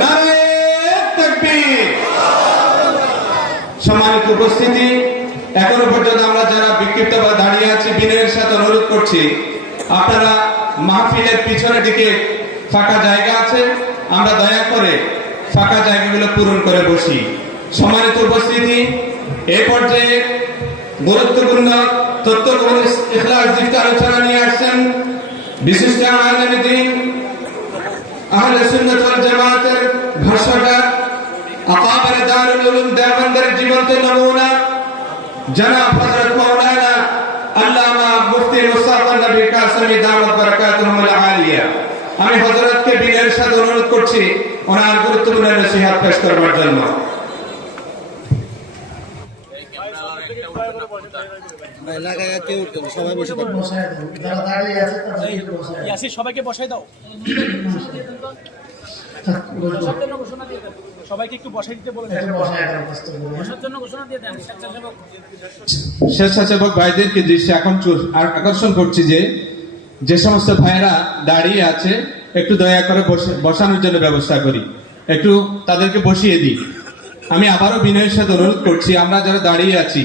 নারে তাকবীর। সম্মানিত উপস্থিতি, এখনো পর্যন্ত আমরা যারা বিক্ষিপ্তভাবে দাঁড়িয়ে আছি বিনয়ের সাথে অনুরোধ করছি, আপনারা মাহফিলের পিছনের দিকে ফাঁকা জায়গা আছে, আমরা দয়া করে ফাঁকা জায়গাগুলো পূরণ করে বসি। সম্মানিত উপস্থিতি, এই পর্যায়ে গুরুত্বপূর্ণ তথ্যপূর্ণ ইখলাস যুক্ত আলোচনা নিয়ে আসছেন বিশিষ্ট আলেমে দ্বীন আহলে সুন্নাত ওয়াল জামাতের ভাষ্যকার আকাবের দারুল উলুম দেওবন্দের জীবন্ত নমুনা জনাব হযরত মাওলানা আল্লামা মুফতি মুস্তাফা নবী কাসেমি দাওয়াত বারাকাতুহুল আলিয়া। আমি হযরতকে বিনয়ের সাথে অনুরোধ করছি ওনার গুরুত্বপূর্ণ নসিহত পেশ করবার জন্য। সবাইকে বসাই দাও, সবাইকে একটু বসাই দিতে বলে স্বেচ্ছাসেবক ভাইদেরকে দৃষ্টি আকর্ষণ করছি যে সমস্ত ভাইয়েরা দাঁড়িয়ে আছে একটু দয়া করে বসানোর জন্য ব্যবস্থা করি, একটু তাদেরকে বসিয়ে দিই। আমি আবারও বিনয়ের সাথে অনুরোধ করছি, আমরা যারা দাঁড়িয়ে আছি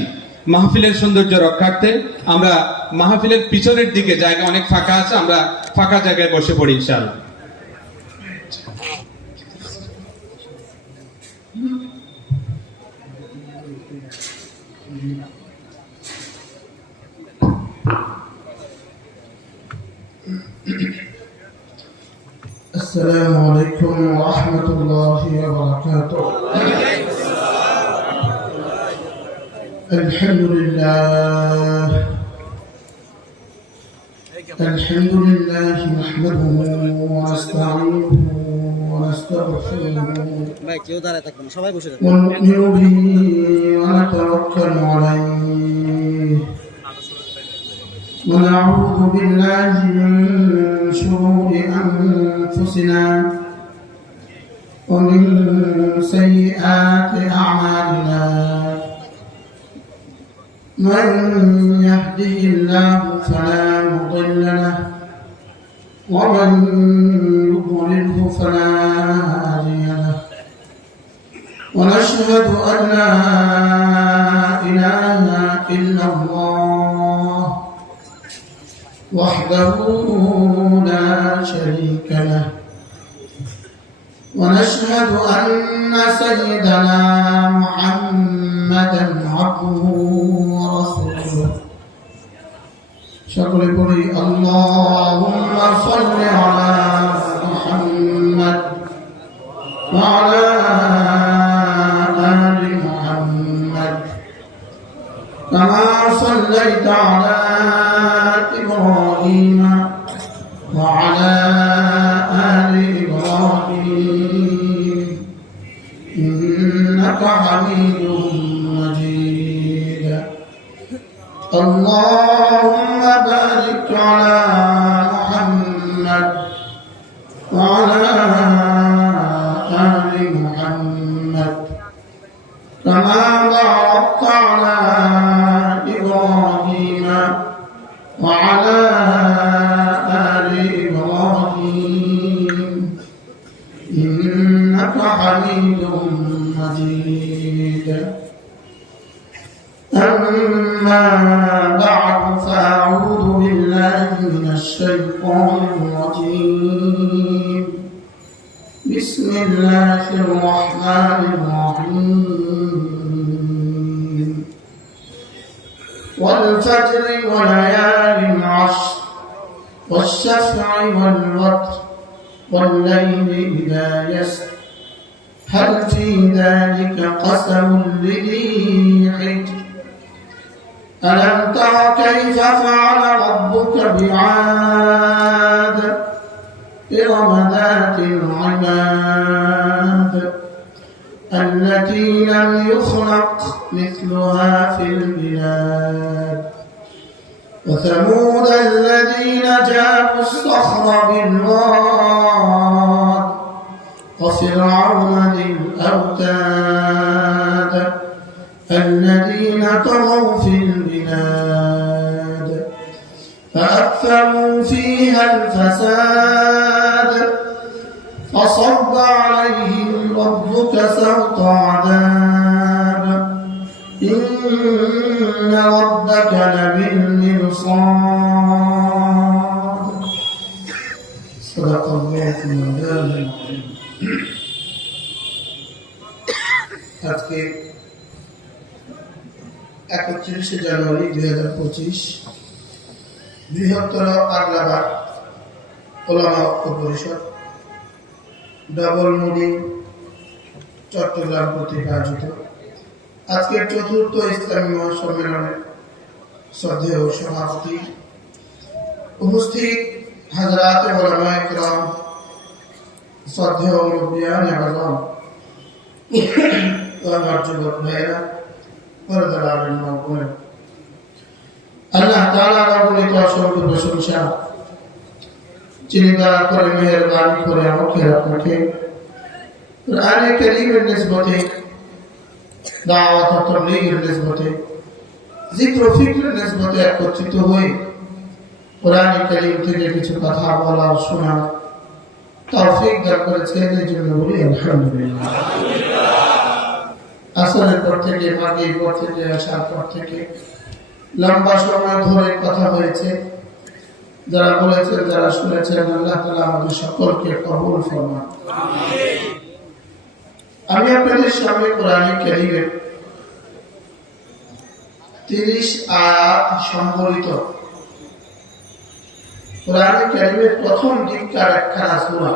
মাহফিলের সৌন্দর্য রক্ষার্থে আমরা মাহফিলের পিছনের দিকে জায়গা অনেক ফাঁকা আছে, আমরা ফাঁকা জায়গায় বসে পড়ি ইনশাআল্লাহ। السلام عليكم ورحمة الله وبركاته. الحمد لله نحمده ونستعينه ونستغفره ونؤمن به ونتوكل عليه ونعوذ بالله من شرور أنفسنا ومن سيئات أعمالنا من يهده الله فلا مضل له ومن يضلله فلا هادي له ونشهد أن لا إله إلا الله وحده لا شريك له ونشهد أن سيدنا محمدا عبده ورسوله شكر قولي اللهم صل على محمد وعلى آل محمد كما صليت على إبراهيم وعلى آل إبراهيم إنك حميد مجيد اللهم بارك على محمد وعلى آل محمد كما باركت على إبراهيم وعلى آل إبراهيم إنك حميد مجيد أما بعد فأعوذ بالله من الشيطان الرجيم بسم الله الرحمن الرحيم والفجر وليال عشر والشفع والوتر والليل إذا يسر هل في ذلك قسم لذي حجر ألم تر كيف فعل ربك بعاد إرم ذات العماد التي لم يخلق مثلها في البلاد وثمود الذين جابوا الصخر بالواد وفرعون ذي الأوتاد الذين طغوا في البلاد فأكثروا فيها الفساد فصب عليهم ربك سوط عذاب إن ربك لبالمرصاد صدق الله مولانا العظيم আজকে 31 জানুয়ারি 2025 বৃহত্তর আগলাবাদ ওলামা পরিষদ ডাবল মুড়ি চট্টগ্রাম কর্তৃক আয়োজিত আজকের চতুর্থ ইসলামী মহাসম্মেলনের শ্রদ্ধেয় সভাপতি উপস্থিত হাজরাতে ওলামায়ে কেরাম শ্রদ্ধেয় মুরব্বিয়ান আযম আমার যুবক ভাইয়েরা পর্দার আড়ালে মা বোনেরা, আল্লাহ তাআলা বলিত অসংখ্য প্রশংসা যিনি দয়া করে মেহেরবানি করে আমাকে আপনাকে কুরআনে কারীমের নিসবতে দাওয়াত ও তাবলীগের নিসবতে জিক্র ও ফিকরের নিসবতে একত্রিত হয়ে কুরআনে কারীম থেকে কিছু কথা বলা শোনা তৌফিক দান করেছেন, এই জন্য বলি আলহামদুলিল্লাহ। আসরের পর থেকে মাগরিবের পর থেকে আসার পর থেকে লম্বা সময় ধরে কথা হয়েছে, যারা বলেছেন যারা শুনেছেন আল্লাহ তাআলা আমাদের সকলকে কবুল ফরমান। আমি আপনাদের সামনে কোরআনে কারীমের 30 আয়াত সম্বলিত কোরআনে কারীমের প্রথম দিককার একখানা সূরা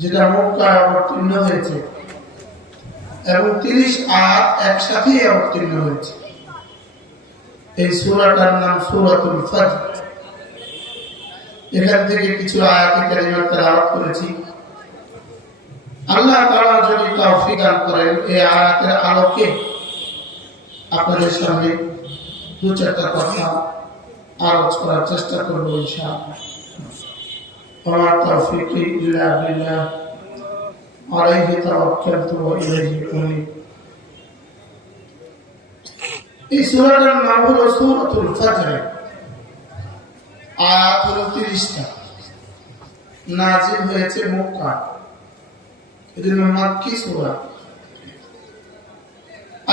যেটা মক্কায় অবতীর্ণ হয়েছে এবং 30 আয়াত একসাথে অবতীর্ণ হয়েছে। এই সূরাটার নাম সূরাতুল ফজর। এখান থেকে কিছু আয়াতে কারিমা তেলাওয়াত করেছি। আল্লাহ তাআলা যদি তৌফিক দান করেন এই আয়াতের আলোকে আপনাদের সামনে দু চারটা কথা আলোচনা করার চেষ্টা করব ইনশাআল্লাহ। আমার তৌফিক ইল্লা বিল্লাহ আলাইহি তাওয়াক্কালতু ওয়া ইলাইহি উনীব। এই সূরাটার নাম হলো সূরাতুল ফজর। আয়াত হলো 30টা, নাজিল হয়েছে মক্কা, এজন্য মাক্কি সূরা।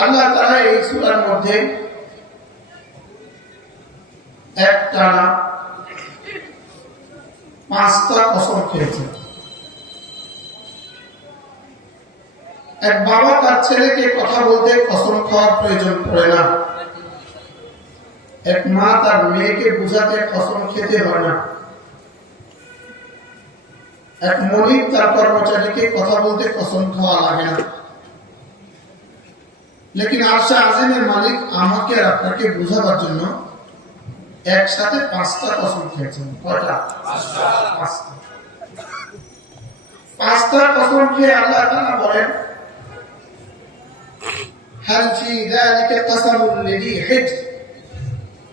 আল্লাহ তাআলা এই সূরার মধ্যে একটানা 5টা কসম খেয়েছেন। এক বাবা তার ছেলেকে কথা বলতে কসম খাওয়ার প্রয়োজন পড়ে না, এক মা তার মেয়েকে বুঝাতে কসম খেতে হয় না, এক মালিক তার কর্মচারীকে কথা বলতে কসম খাওয়া লাগে না। লেকিন আরশে আজিমের মালিক আমাকে আর আপনাকে বুঝাবার জন্য একসাথে 5টা কসম খেয়েছেন। কয়টা? 5টা কসম খেয়ে আল্লাহ তাআলা বলেন হাল ফি যালিকা কসমুল লিযি হিজর।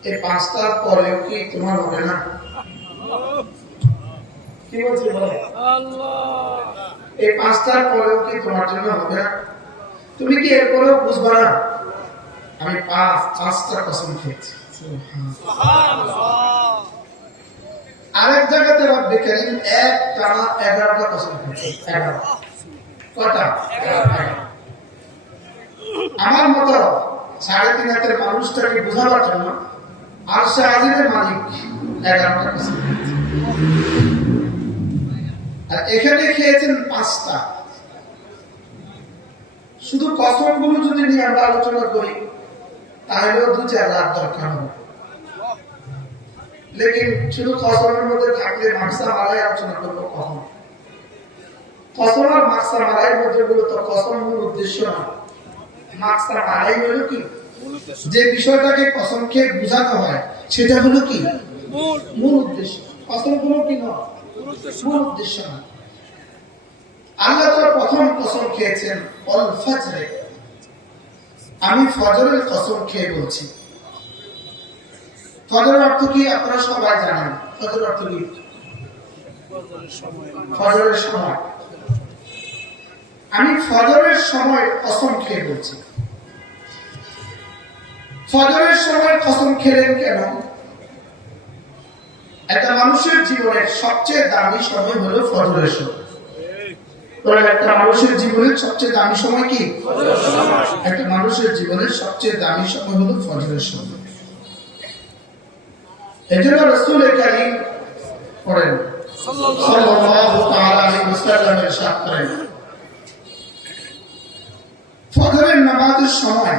এই 5টার পরেও কি তোমার হবে না? কি বলছে আল্লাহ? এই 5টার পরেও কি তোমার জন্য হবে না? তুমি কি এরপরেও বুঝবা না আমি 5টা কসম খেয়েছি? আরেক জায়গাতে রব্বে কারীম এক টানা 11টা কসম খেয়েছে। 11 কটা? 11। আমার মতো 3.5 হাতের মানুষটাকে বোঝাবার জন্য আরশে আজিমের মালিক 11টা কসম খেয়েছে, আর এখানে খেয়েছেন 5টা। শুধু কসমগুলো যদি নিয়ে আমরা আলোচনা করি তাহলেও 2-4 রাত দরকার হবে। লেকিন শুধু কসমের মধ্যে থাকলে মাকসা মালাই আলোচনা করবো কখন? কসম আর মাকসা মালাইয়ের মধ্যে মূলত কসম মূল উদ্দেশ্য না, মাকসা মালাই হলো কি যে বিষয়টাকে কসম খেয়ে বোঝানো হয় সেটা হলো কি মূল উদ্দেশ্য। কসম গুলো কি নয়, মূল উদ্দেশ্য না। আল্লাহ তাআলা প্রথম কসম খেয়েছেন অল ফজরে। আমি ফজরের কসম খেয়ে বলছি। ফজরের অর্থ কি আপনারা সবাই জানেন। ফজরের অর্থ কি? ফজরের সময়। আমি ফজরের সময় কসম খেয়ে বলছি। ফজরের সময় কসম খেলেন কেন? একটা মানুষের জীবনের সবচেয়ে দামি সময় হলো ফজরের সময়। একটা মানুষের জীবনের সবচেয়ে দামি সময় কি? একটা মানুষের জীবনের সবচেয়ে দামি সময় হলো ফজরের সময়। এজন্য রাসূল কারীম পড়েন সাল্লাল্লাহু তাআলা আলাইহি ওয়াসাল্লাম ইরশাদ করেন, ফজরের নামাজের সময়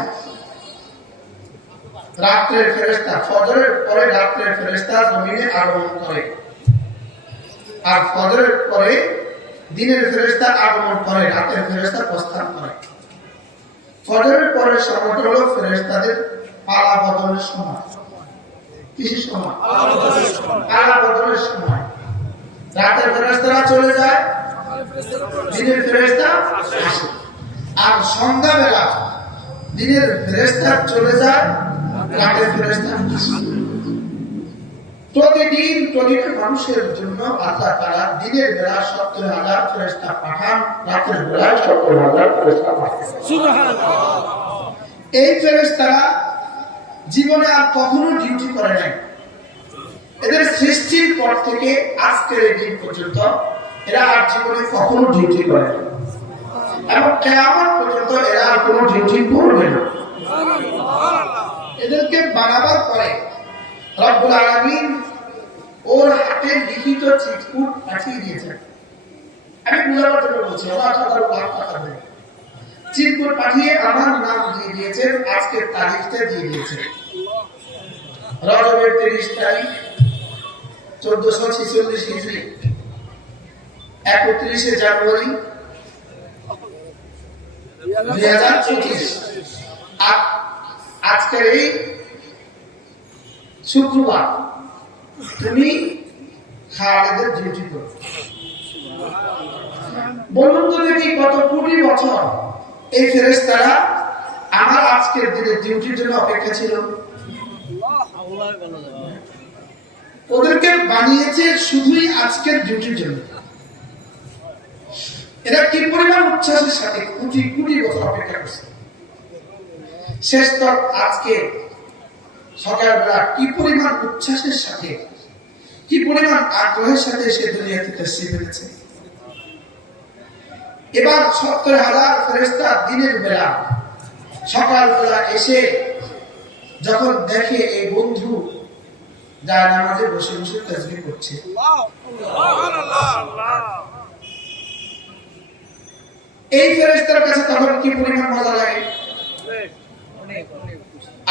রাতের ফেরেশতা, ফজরের পরে রাতের ফেরেশতা জমিনে আগমন করে, আর ফজরের পরে দিনের ফেরেশতা আগমন করে, রাতের ফেরেশতা প্রস্থান করে। ফজরের পরের সময়টা হলো ফেরেশতাদের পালা বদলের সময়। কিসের সময়? পালা বদলের সময়। রাতের ফেরেশতারা চলে যায়, দিনের ফেরেশতা আসে। আর সন্ধ্যাবেলা দিনের ফেরেশতা চলে যায়, রাতের ফেরেশতা আসে। প্রতিদিনের মানুষের জন্য আল্লাহ তাআলা দিনের বেলা 70,000 ফেরেশতা পাঠান, রাতের বেলা 70,000 ফেরেশতা পাঠান। সুবহানাল্লাহ। এই ফেরেশতারা জীবনে আর কখনো ডিউটি করে নাই। এদের সৃষ্টির পর থেকে আজকের এই দিন পর্যন্ত এরা আর জীবনে কখনো ডিউটি করে না, এবং কিয়ামত পর্যন্ত এরা আর কোনো ডিউটি করবে না। এদেরকে বানাবার পরে রব্বুল আলামিন ওর হাতে লিখিত চিটকুট পাঠিয়ে দিয়েছেন। আমি বুঝাবার জন্য বলছি, ওরা টাকা দেয়, চিটকুট পাঠিয়ে আমার নাম দিয়ে দিয়েছেন, আজকের তারিখটা দিয়ে দিয়েছেন রজবের 30 তারিখ 1446 হিজরি, 31 জানুয়ারি 2025। আজকের এই শুক্রবার তুমি খালেদের ডিউটি করো। বলুন তো দেখি কত কোটি বছর এই ফেরেশতারা আমার আজকের দিনের ডিউটির জন্য অপেক্ষা ছিল। ওদেরকে বানিয়েছে শুধুই আজকের ডিউটির জন্য। এরা কি পরিমাণ উচ্ছ্বাসের সাথে কোটি কোটি বছর অপেক্ষা করছে। শেষ তক আজকে সকালবেলা কি পরিমাণ উচ্ছ্বাসের সাথে, কি পরিমাণ আগ্রহের সাথে সে দুনিয়াতে তাশরীফ এনেছে। এবার 70,000 ফেরেশতা দিনের বেলা সকালবেলা এসে যখন দেখে এই বন্ধু যার নামাজে বসে বসে তাসবিহ করছে, এই ফেরেশতার কাছে তখন কি পরিমাণ মজা লাগে।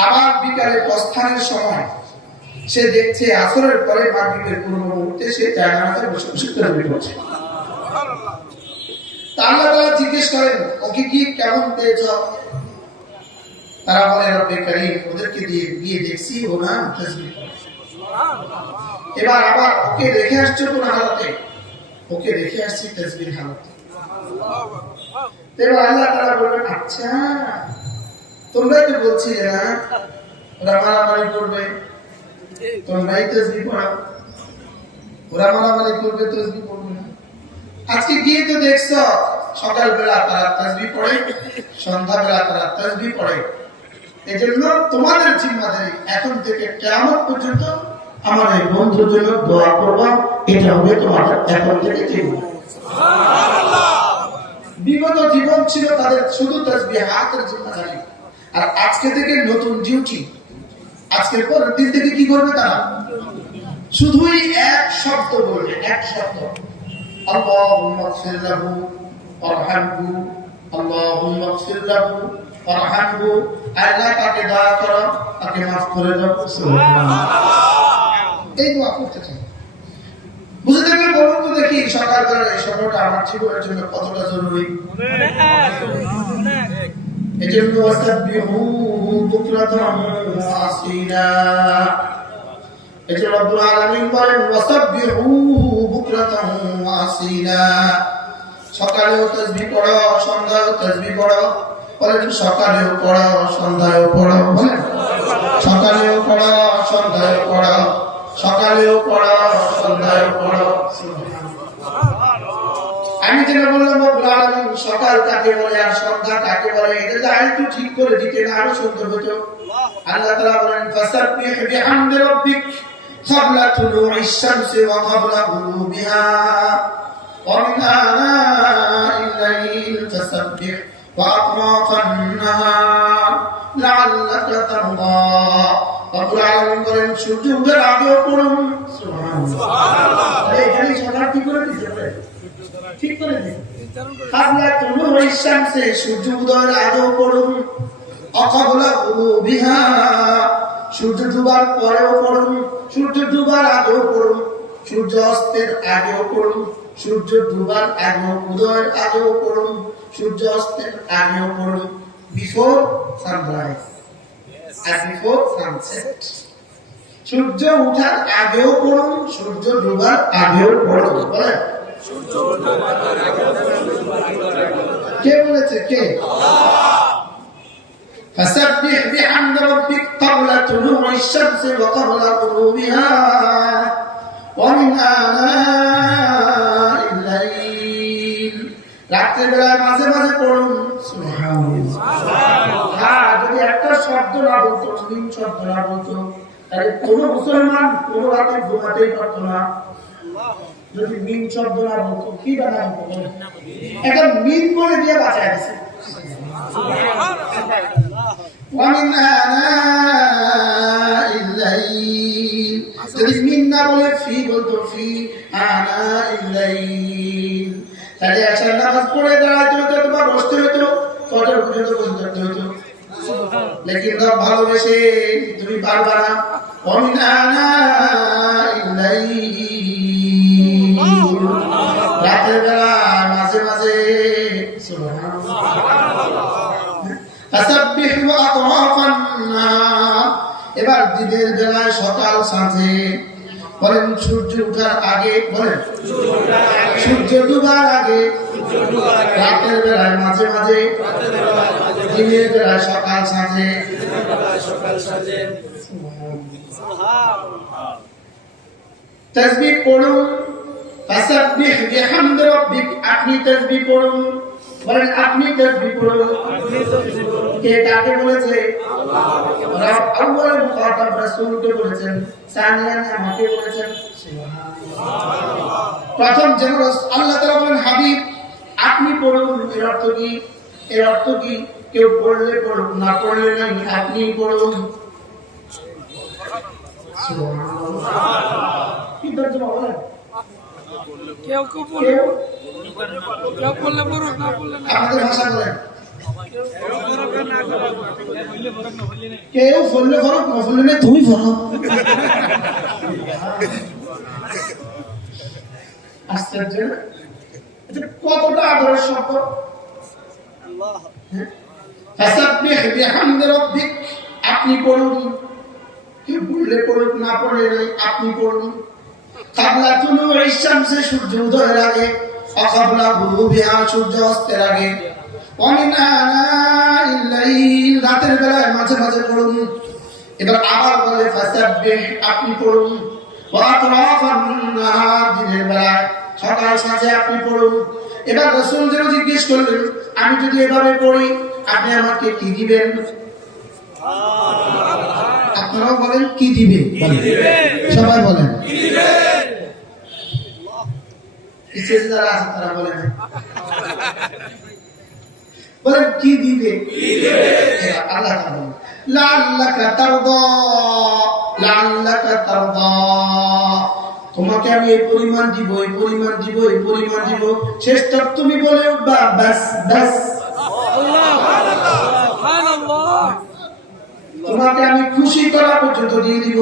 আবার বিকালে প্রস্থানের সময় সে দেখছে আসরের পরে মাগরিবের পূর্ব মুহূর্তে সে জানাজাতে বসে বসে তাসবিহ করছে। আল্লাহ তাআলা জিজ্ঞেস করেন, ওকে কি কেমন পেয়েছ? তারা বলে, রব্বে কারীম, ওদেরকে দিয়ে দেখছি ও না তাসবিহ করে। এবার আবার ওকে রেখে আসছো কোন হালতে? ওকে রেখে আসছি তাসবিহ হালতে। এবার আল্লাহ তাআলা বলবেন, আচ্ছা তোমরাই তো বলছিলে না ওরা মারামারি করবে, তোমরাই তাসবিহ পড়াও, ওরা মারামারি করবে তাসবিহ পড়বে না। আজকে গিয়ে তো দেখছো সকালবেলা তারা তাসবিহ পড়ে, সন্ধ্যাবেলা তারা তাসবিহ পড়ে। এজন্য তোমাদের জিম্মাদারি এখন থেকে কিয়ামত পর্যন্ত আমার এই বন্ধুর জন্য দোয়া করবা, এটা হবে তোমাদের এখন থেকে জীবন। বিগত জীবন ছিল তাদের শুধু তাসবিহ হাতের জিম্মাদারি, আর আজকে থেকে নতুন ডিউটি। আজকের পরের দিন থেকে কি করবে তারা? শুধুই এক শব্দ বলবে, এক শব্দ, আল্লাহুম্মা গফির লাহু ওয়ারহামহু, আল্লাহুম্মা গফির লাহু ওয়ারহামহু। আল্লাহ তাকে দয়া করো, তাকে মাফ করে দাও। সুবহানাল্লাহ। এই দোয়া করতে চাই। বুঝে থাকলে বলুন তো দেখি সকালবেলার এই সময়টা আমার জীবনের জন্য কতটা জরুরি। এজন্য ওয়াসাব্বিহু বুকরাতান ওয়া আসীলা। এজন্য রব্বুল আলামিন বলেন, ওয়াসাব্বিহু বুকরাতান ওয়া আসীলা। সকালেও তাসবিহ পড়ো, সন্ধ্যায়ও তাসবিহ পড়ো। বলেন সকালেও পড়ো, সন্ধ্যায়ও পড়ো। বলেন সকালেও পড়ো, সন্ধ্যায়ও পড়ো, সকালেও পড়ো, সন্ধ্যায়ও পড়ো। আমি যেটা বললাম রব্বুল আলামিন সকাল কাকে বলে আর সন্ধ্যা কাকে বলে, এটা যদি আরেকটু ঠিক করে দিতেন আরো সুন্দর হতো। আল্লাহ তাআলা বলেন, ফাসাব্বিহ বিহামদি রাব্বিক ক্বাবলা তুলুইশ শামসি ওয়া ক্বাবলা গুরুবিহা। ومن آناء الليل فسبح وأطراف النهار لعلك ترضى রব্বুল আলামিন বলেন সূর্য উদয়ের আগেও পড়ুন সুবহানাল্লাহ এখানে সকাল কি করে দিতে ঠিক করে দিন কাবলা তুলুই শামসে সূর্য উদয়ের আগেও পড়ুন অকাবলা গুরুবিহা সূর্য ডুবার পরেও পড়ুন সূর্য ডুবার আগেও পড়ুন সূর্য অস্তের আগেও পড়ুন সূর্য ডুবার আগেও উদয়ের আগেও পড়ুন সূর্য অস্তের আগেও পড়ুন before sunrise and before sunset সূর্য ওঠার আগেও পড়ুন সূর্য ডুবার আগেও পড়ুন বলেন সূর্য ডুবার আগেও কে বলেছে কে আল্লাহ فسبح بحمد ربك قبل طلوع الشمس وقبل غروبها ومن آناء الليل রাতের বেলায় মাঝে মাঝে পড়ুন সুবহানাল্লাহ হ্যাঁ যদি একটা শব্দ না বলতো তিন শব্দ না বলতো তাহলে কোন মুসলমান কোন রাতে ঘুমাতেই পারতো না যদি মিন শব্দ না বলতো কি বানাবো একটা মিন বলে দিয়ে বাঁচায় গেছে ومن آناء الليل যদি মিন না বলে ফি বলতো ফি آناء الليل তাহলে আশার নামাজ পড়ে দাঁড়াতে হতো তোমার বসতে হতো ফজর পর্যন্ত বসে থাকতে হতো লেকিন রব ভালোবেসে তুমি পারবা না ومن آناء الليل রাতের বেলা মাঝে মাঝে সুবহানাল্লাহ فسبح وأطراف النهار এবার দিনের বেলায় সকাল সাঁঝে বলেন সূর্য ওঠার আগে বলেন সূর্য ডুবার আগে রাতের বেলায় মাঝে মাঝে দিনের বেলায় সকাল সাঁঝে তাসবিহ পড়ুন ফাসাব্বিহ বিহামদি রাব্বিক আপনি তাসবিহ পড়ুন বলেন আপনি তাসবিহ পড়ুন কে কাকে বলেছে আল্লাহ আউয়াল মুখাতাব রাসূলকে বলেছেন সানিয়ান আমাকে বলেছেন সুবহানাল্লাহ প্রথম যেন আল্লাহ তাআলা বলেন হাবিব আপনি পড়ুন এর অর্থ কি এর অর্থ কি কেউ পড়লে পড়ুক না পড়লে নাই আপনি পড়ুন সুবহানাল্লাহ কি তর্জমা বলেন কেউ বললে বড় না বললে না আমাদের ভাষা বলেন কেউ বললে ফরক না বললে না তুমি ফরক আশ্চর্য এটা কতটা আদরের শব্দ আল্লাহ ফাসাব্বিহ বিহামদি রাব্বিক আপনি পড়ুন কেউ বললে পড়ুক না পড়লে নাই আপনি পড়ুন কাবলা তুলুই শামসে সূর্য উদয়ের আগে অকাবলা গুরুবিহা সূর্য অস্তের আগে ومن آناء الليل রাতের বেলায় মাঝে মাঝে পড়ুন এবার আবার বলে ফাসাব্বিহ আপনি পড়ুন وأطراف النهار দিনের বেলায় সকাল সাঁঝে আপনি পড়ুন এবার রাসূল যেন জিজ্ঞেস করলেন আমি যদি এভাবে পড়ি আপনি আমাকে কি দিবেন আপনারাও বলেন কি দিবে সবাই বলেন কি দিবে ইচ্ছে যারা আছে তারা বলেন বলেন কি দিবে আল্লাহ তাআলা লাআল্লাকা তারদা লাআল্লাকা তারদা তোমাকে আমি এই পরিমাণ দিব এই পরিমাণ দিব এই পরিমাণ দিব শেষ তক তুমি বলে উঠবা বাস বাস সুবহানাল্লাহ তোমাকে আমি খুশি করা পর্যন্ত দিয়ে দিব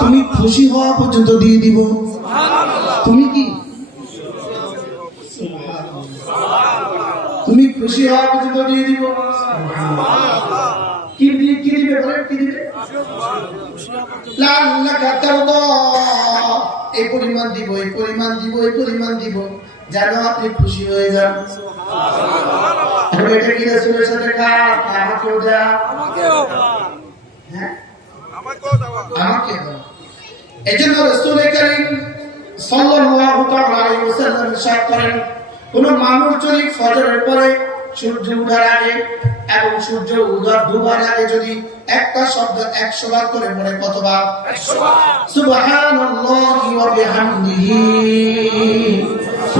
তুমি খুশি হওয়া পর্যন্ত দিয়ে দিব তুমি কি তুমি খুশি হওয়া পর্যন্ত দিয়ে দিব কি দিবে বলেন কি দিবে লাআল্লাকা তারদা এই পরিমাণ দিব এই পরিমাণ দিব এই পরিমাণ দিব যেন আপনি খুশি হয়ে যান সুবহানাল্লাহ এটা কি রাসূলের সাথে কাজ আমাকেও যা হ্যাঁ আমাকেও দাও এজন্য রাসূল করিম সাল্লাল্লাহু তাআলা আলাইহি ওয়াসাল্লাম ইরশাদ করেন কোন মানুষ যদি ফজরের পরে সূর্য ওঠার আগে এবং সূর্য উদয় ডুবার আগে যদি একটা শব্দ 100 বার করে পড়ে কতবার 100 বার সুবহানাল্লাহি ওয়া বিহামদিহি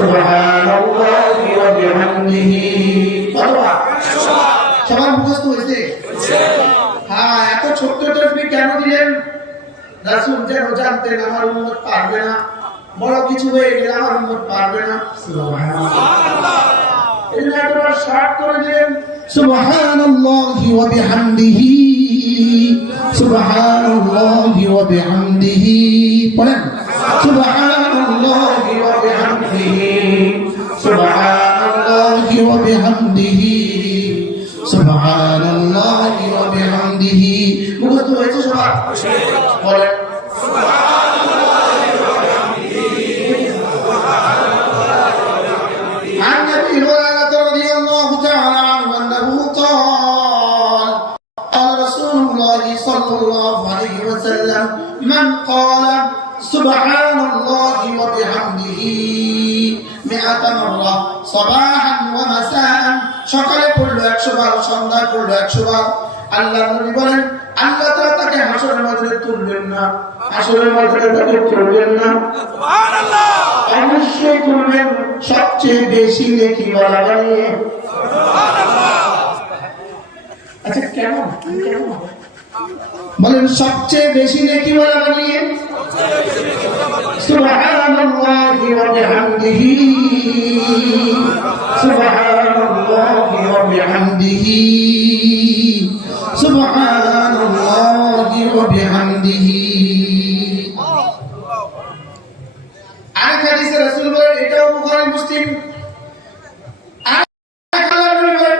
সুবহানাল্লাহি ওয়া বিহামদিহি। কতবার? সবার মুখস্থ হয়েছে? হ্যাঁ, এত ছোট্ট তাসবিহ কেন দিলেন? রাসূল যেন জানতেন আমার উম্মত পারবে না, বড় কিছু হয়ে গেলে আমার উম্মত পারবে না। সুবহানাল্লাহ। এজন্য এতবার শর্ট করে দিলেন সুবহানাল্লাহি ওয়া বিহামদিহি, সুবহানাল্লাহি ওয়া বিহামদিহি। পড়েন সুবহানাল্লাহি ওয়া বিহামদিহি, সুবহানাল্লাহি ওয়া বিহামদিহি, সুবহানাল্লাহি ওয়া বিহামদিহি। মুখস্থ হয়েছে সবার? বলেন عن ابي هريره رضي الله تعالى عنه انه قال قال رسول الله صلى الله عليه وسلم من قال سبحان الله وبحمده 100 مرة صباحا ومساء সকালে পড়লো 100 বার, সন্ধ্যায় পড়লো 100 বার। আল্লাহর নবী বলেন আল্লাহ তাআলা তাকে হাসরের ময়দানে তুলবেন না, হাসরের ময়দানে তাকে তুলবেন না, সুবহানাল্লাহ, অবশ্যই তুলবেন সবচেয়ে বেশি নেকিওয়ালা বানিয়ে। সুবহানাল্লাহ। আচ্ছা কেন বলেন? সবচেয়ে বেশি নেকিওয়ালা বানিয়ে। সুবহানাল্লাহি ওয়া বিহামদিহি, সুবহানাল্লাহি ওয়া বিহামদিহি, সুবহানাল্লাহি ওয়া বিহামদিহি। আরেক হাদিসে রাসূল বলেন, এটাও বুখারী মুসলিম,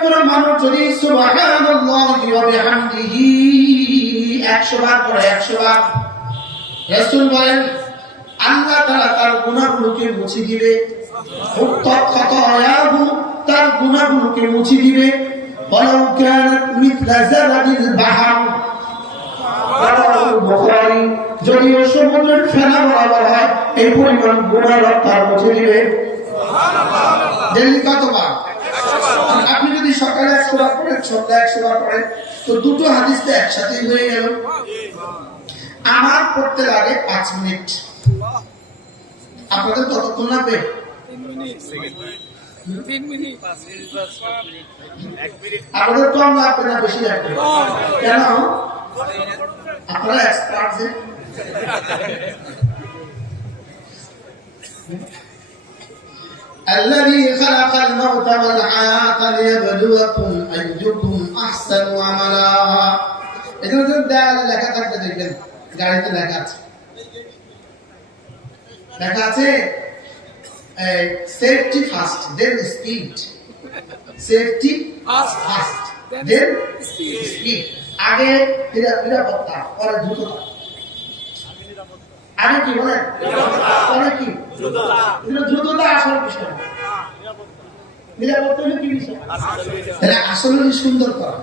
পুরো মানুষ যদি সুবহানাল্লাহি ওয়া বিহামদিহি 100 বার পড়ে, 100 বার, রাসূল বলেন আল্লাহ তাআলা তার গুনাহগুলোকে মুছে দিবে, হুত্তাত খাতায়াহু, তার গুনাহগুলোকে মুছে দিবে। ওয়ালাউ কানাত মিথলা জাবাদিল বাহর, বুখারী, যদিও সমুদ্রের ফেনা বরাবর হয়, এই পরিমাণ গুনাহ তার মুছে দিবে। সুবহানাল্লাহ। ডেইলি কতবার? আপনি যদি সকালে 100 বার পড়েন, সন্ধ্যায় 100 বার পড়েন, তো দুটো হাদিস তো একসাথে হয়ে গেল। আমার পড়তে লাগে 5 মিনিট, আপনাদের কতক্ষণ লাগবে? 3 মিনিট। আপনাদের কম লাগবে না বেশি লাগবে? কেন? আপনারা এক্সপার্ট যে। الذي خلق الموت والحياة ليبلوكم أيكم أحسن عملا। এখানে যদি দেয়ালে লেখা থাকবে দেখবেন, গাড়িতে লেখা আছে, লেখা আছে safety first then speed, safety first then speed. আগে নিরাপত্তা, পরে দ্রুততা। আগে কি বলেন? পরে কি? দ্রুততা আসল বিষয়, নিরাপত্তা হলো কি বিষয়? আসলে সুন্দর করা।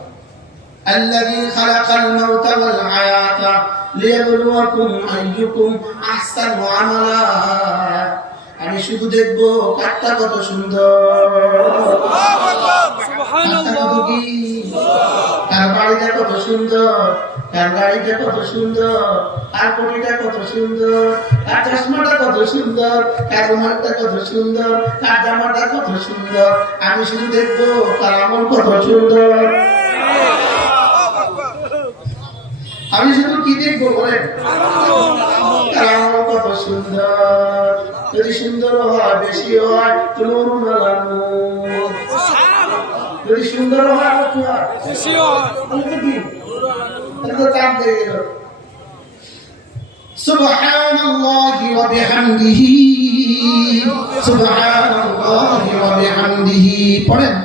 الذي خلق الموت والحياة ليبلوكم أيكم أحسن عملا। আমি শুধু দেখবো কারটা কত সুন্দর, কার বাড়িটা কত সুন্দর, কার গাড়িটা কত সুন্দর, কার কোটিটা কত সুন্দর, কার চশমাটা কত সুন্দর, কার রুমালটা কত সুন্দর, কার জামাটা কত সুন্দর। আমি শুধু দেখবো কার আমল কত সুন্দর। আমি শুধু কি দেখবো বলেন? কার আমল কত সুন্দর। যদি সুন্দর হয়, বেশি হয়, যদি সুন্দর হয় কি হয়? বেশি হয়। চাপ দিয়ে গেল। সুবহানাল্লাহি ওয়া বিহামদিহি, সুবহানাল্লাহি ওয়া বিহামদিহি। পড়েন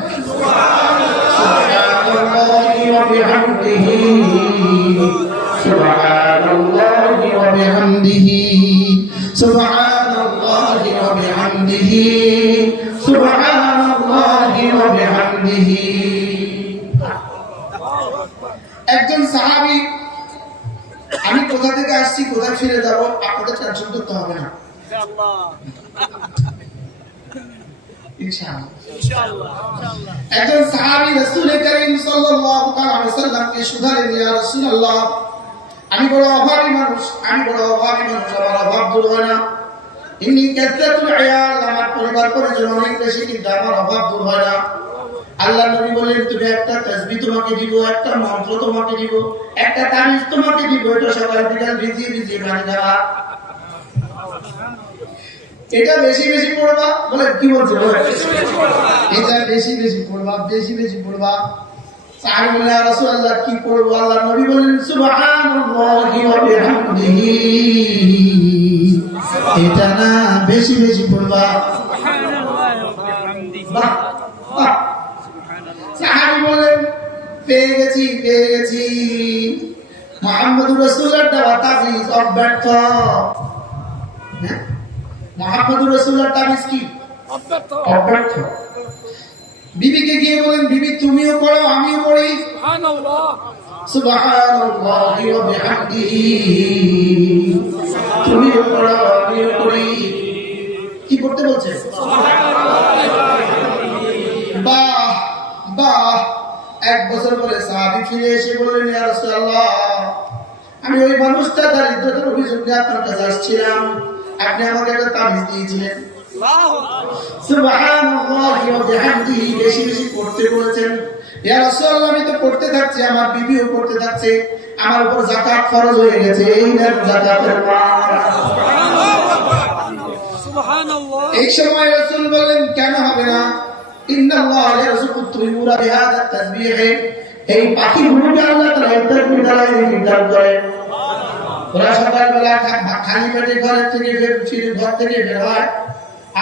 সুবহানাল্লাহি ওয়া বিহামদিহি, সুবহানাল্লাহি ওয়া বিহামদিহি, সুবহানাল্লাহি ওয়া বিহামদিহি, সুবহানাল্লাহি ওয়া বিহামদিহি। একজন সাহাবী, আমি কোথা থেকে আসছি, কোথায় ফিরে যাব, আপনাদের টেনশন করতে হবে না, ইনশাআল্লাহ। একজন সাহাবী রাসূল করিম সাল্লাল্লাহু আলাইহি ওয়াসাল্লামকে শুধালেন, ইয়া রাসূলুল্লাহ, আমি বড় অভাবী মানুষ, আমার অভাব দূর হয় না, ইনি কাসরাতুল আয়াল, আমার পরিবার পরিজন অনেক বেশি, কিন্তু আমার অভাব দূর হয় না। আল্লাহ নবী বলেন, তুমি একটা তাসবিহ তোমাকে দিব, একটা মন্ত্র তোমাকে দিব, একটা তাবিজ তোমাকে দিব, এটা সকাল বিকাল ভিজিয়ে ভিজিয়ে পানি খাওয়া। এটা বেশি বেশি পড়বা। বলে কি বলছে? এটা বেশি বেশি পড়বা, বেশি বেশি পড়বা। সাহাবী বলেন, ইয়া রাসূলুল্লাহ কি পড়বো? আল্লাহ নবী বলেন, সুবহানাল্লাহি ওয়া বিহামদিহি। এটা না বেশি বেশি পড়বা। বাহ বাহ। সাহাবী বলেন, পেয়ে গেছি পেয়ে গেছি। মুহাম্মদুর রাসূলুল্লাহর দেওয়া তাবিজ অব্যর্থ। মুহাম্মদুর রাসূলুল্লাহর তাবিজ কি? অব্যর্থ। বিবিকে গিয়ে বলেন, বিবি তুমিও পড়ো আমিও পড়ি। সুবহানাল্লাহ সুবহানাল্লাহি ওয়া বিহামদিহি। তুমিও পড়ো আমিও পড়ি। কি পড়তে বলছে? বাহ বাহ। এক বছর পরে সাহাবী ফিরে এসে বললেন, ইয়া রাসূলুল্লাহ, আমি ওই মানুষটা দারিদ্রতার অভিযোগ নিয়ে আপনার কাছে আসছিলাম, আপনি আমাকে একটা তাবিজ দিয়েছিলেন। সুবহানাল্লাহি ওয়া বিহামদিহি বেশি বেশি পড়তে বলেছেন। ইয়া রাসূলুল্লাহ, আমি তো পড়তে থাকছি, আমার বিবিও পড়তে থাকছে, আমার উপর যাকাত ফরজ হয়ে গেছে, এই নেন যাকাতের মাল। সুবহানাল্লাহ। এই সময় রাসূল বললেন, কেন হবে না? ইন্নাল্লাহা ইয়ারযুকু তুয়ুরা বিহাদা তাসবিহ। এই পাখিগুলোকে আল্লাহ তাআলা এই তাসবিহ দ্বারা নির্ধারণ করেন। ওরা সকালবেলা খালি পেটে ঘর থেকে বের হয়,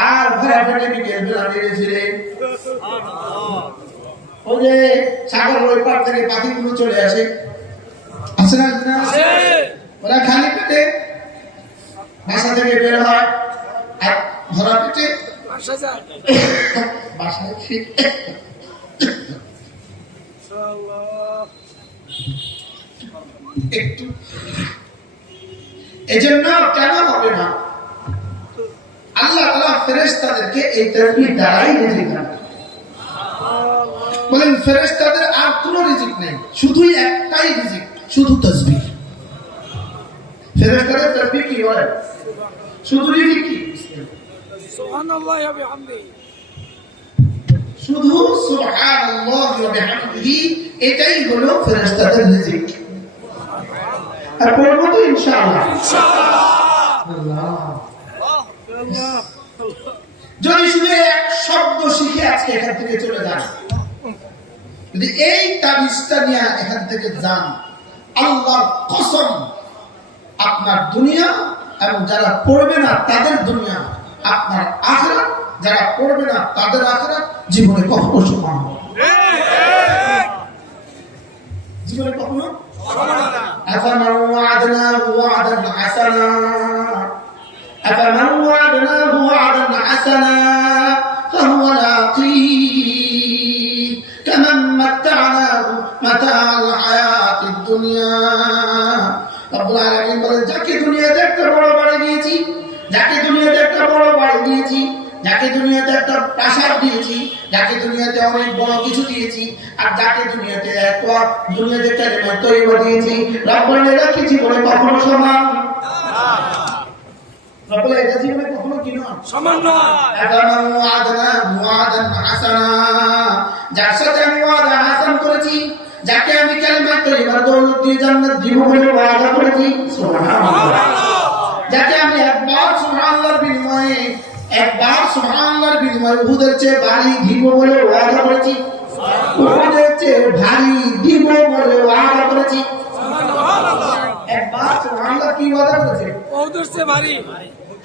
আর ঘরে পেটে বিকেল বেলা বেরিয়ে ফিরে। ওই যে সাগর ওই পার থেকে পাখিগুলো চলে আসে, আসে না? ওরা খালি পেটে বাসা থেকে বের হয়, আর ভরা পেটে বাসায় ফিরে। একটু এজন্য কেন হবে না? আল্লাহ তাআলা ফেরেশতাদেরকে এই তাসবিহ দ্বারাই রিজিক দেন। বলেন, ফেরেশতাদের আর কোনো রিজিক নেই, শুধুই একটাই রিজিক, শুধু তাসবিহ। ফেরেশতাদের তাসবিহ কি হয়? শুধু রিজিক কি? সুবহানাল্লাহি ওয়া বিহামদিহি। শুধু সুবহানাল্লাহি ওয়া বিহামদিহি, এটাই হলো ফেরেশতাদের রিজিক। আর পড়বো তো ইনশাআল্লাহ। আল্লাহ, যদি শুধু এক শব্দ শিখে আজকে এখান থেকে চলে যান, যদি এই তাবিজটা নিয়ে এখান থেকে যান, আল্লাহর কসম, আপনার দুনিয়া এবং যারা পড়বে না তাদের দুনিয়া, আপনার আখিরাত, যারা পড়বে না তাদের আখিরাত জীবনে কখনো সমান হবে না। জীবনে কখনো أفمن وعدناه وعدا حسنا أفمن وعدناه وعدا حسنا فهو لاقيه كمن متعناه متاع الحياة الدنيا رب العالمين বলেন, যাকে দুনিয়াতে একটা বড় বাড়ি দিয়েছি, যাকে দুনিয়াতে একটা বড় বাড়ি দিয়েছি, যাকে দুনিয়াতে একটা প্রাসাদ দিয়েছি, যাকে দুনিয়াতে অনেক বড় কিছু দিয়েছি, আর যাকে দুনিয়াতে দুনিয়াতে কালেমা তৈবা দিয়েছি, রব্বুল আলামিন জীবনে কখনো সমান না। রব্বুল আলামিন জীবনে কখনো কি না সমান নয়। আদামু ওয়াদানা ওয়াদান হাসানা, যার সাথে আমি ওয়াদা হাসান করেছি, যাকে আমি কালেমা তৈবার দৌলত দিয়ে জান্নাত দিব বলে ওয়াদা করেছি, সুবহানাল্লাহ। যাকে আমি একবার সুবহানাল্লাহর বিনিময়ে উহুদের চেয়ে ভারী দিব বলে ওয়াদা করেছি, উহুদের চেয়ে ভারী দিব বলে ওয়াদা করেছি। একবার সুবহানাল্লাহ কি ওয়াদা করেছে? উহুদের চেয়ে ভারী।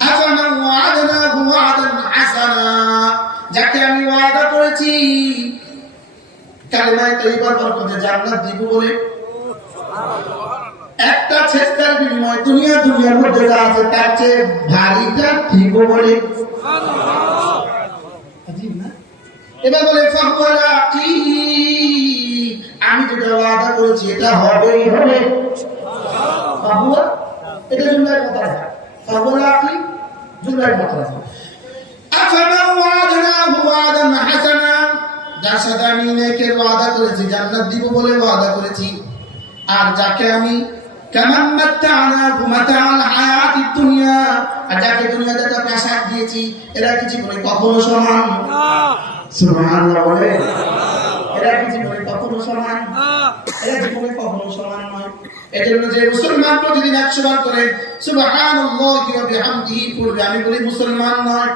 আফামান ওয়া'আদনাহু ওয়া'দান হাসানা, যাকে আমি ওয়াদা করেছি কালেমা তৈবার বরকতে জান্নাত দিব বলে, একটা ছেস্তার বিনিময় দুনিয়ার মধ্যে যা আছে তার চেয়ে ভারীটা দিব বলে। এবার বলে, আমি যেটা ওয়াদা করেছি এটা হবেই হবে। এটা জুমলার কথা আছে, জুমলার কথা আছে। আফামান ওয়া'আদনাহু ওয়া'দান হাসানা, যার সাথে আমি নেকের ওয়াদা করেছি, জান্নাত দিব বলে ওয়াদা করেছি, আর যাকে আমি কামান মাত্তানাহু মাতাআল হায়াতিদ দুনিয়া, আর যাকে দুনিয়াতে একটা পেশাব দিয়েছি এরা কি জীবনে কখনো সমান? না সুবহানাল্লাহ বলে। এরা কি জীবনে কখনো সমান? না এরা জীবনে কখনো সমান নয়। এজন্য যে মুসলমান প্রতিদিন 100 বার করে সুবহানাল্লাহি ওয়া বিহামদিহি পড়বে, আমি বলি মুসলমান নয়।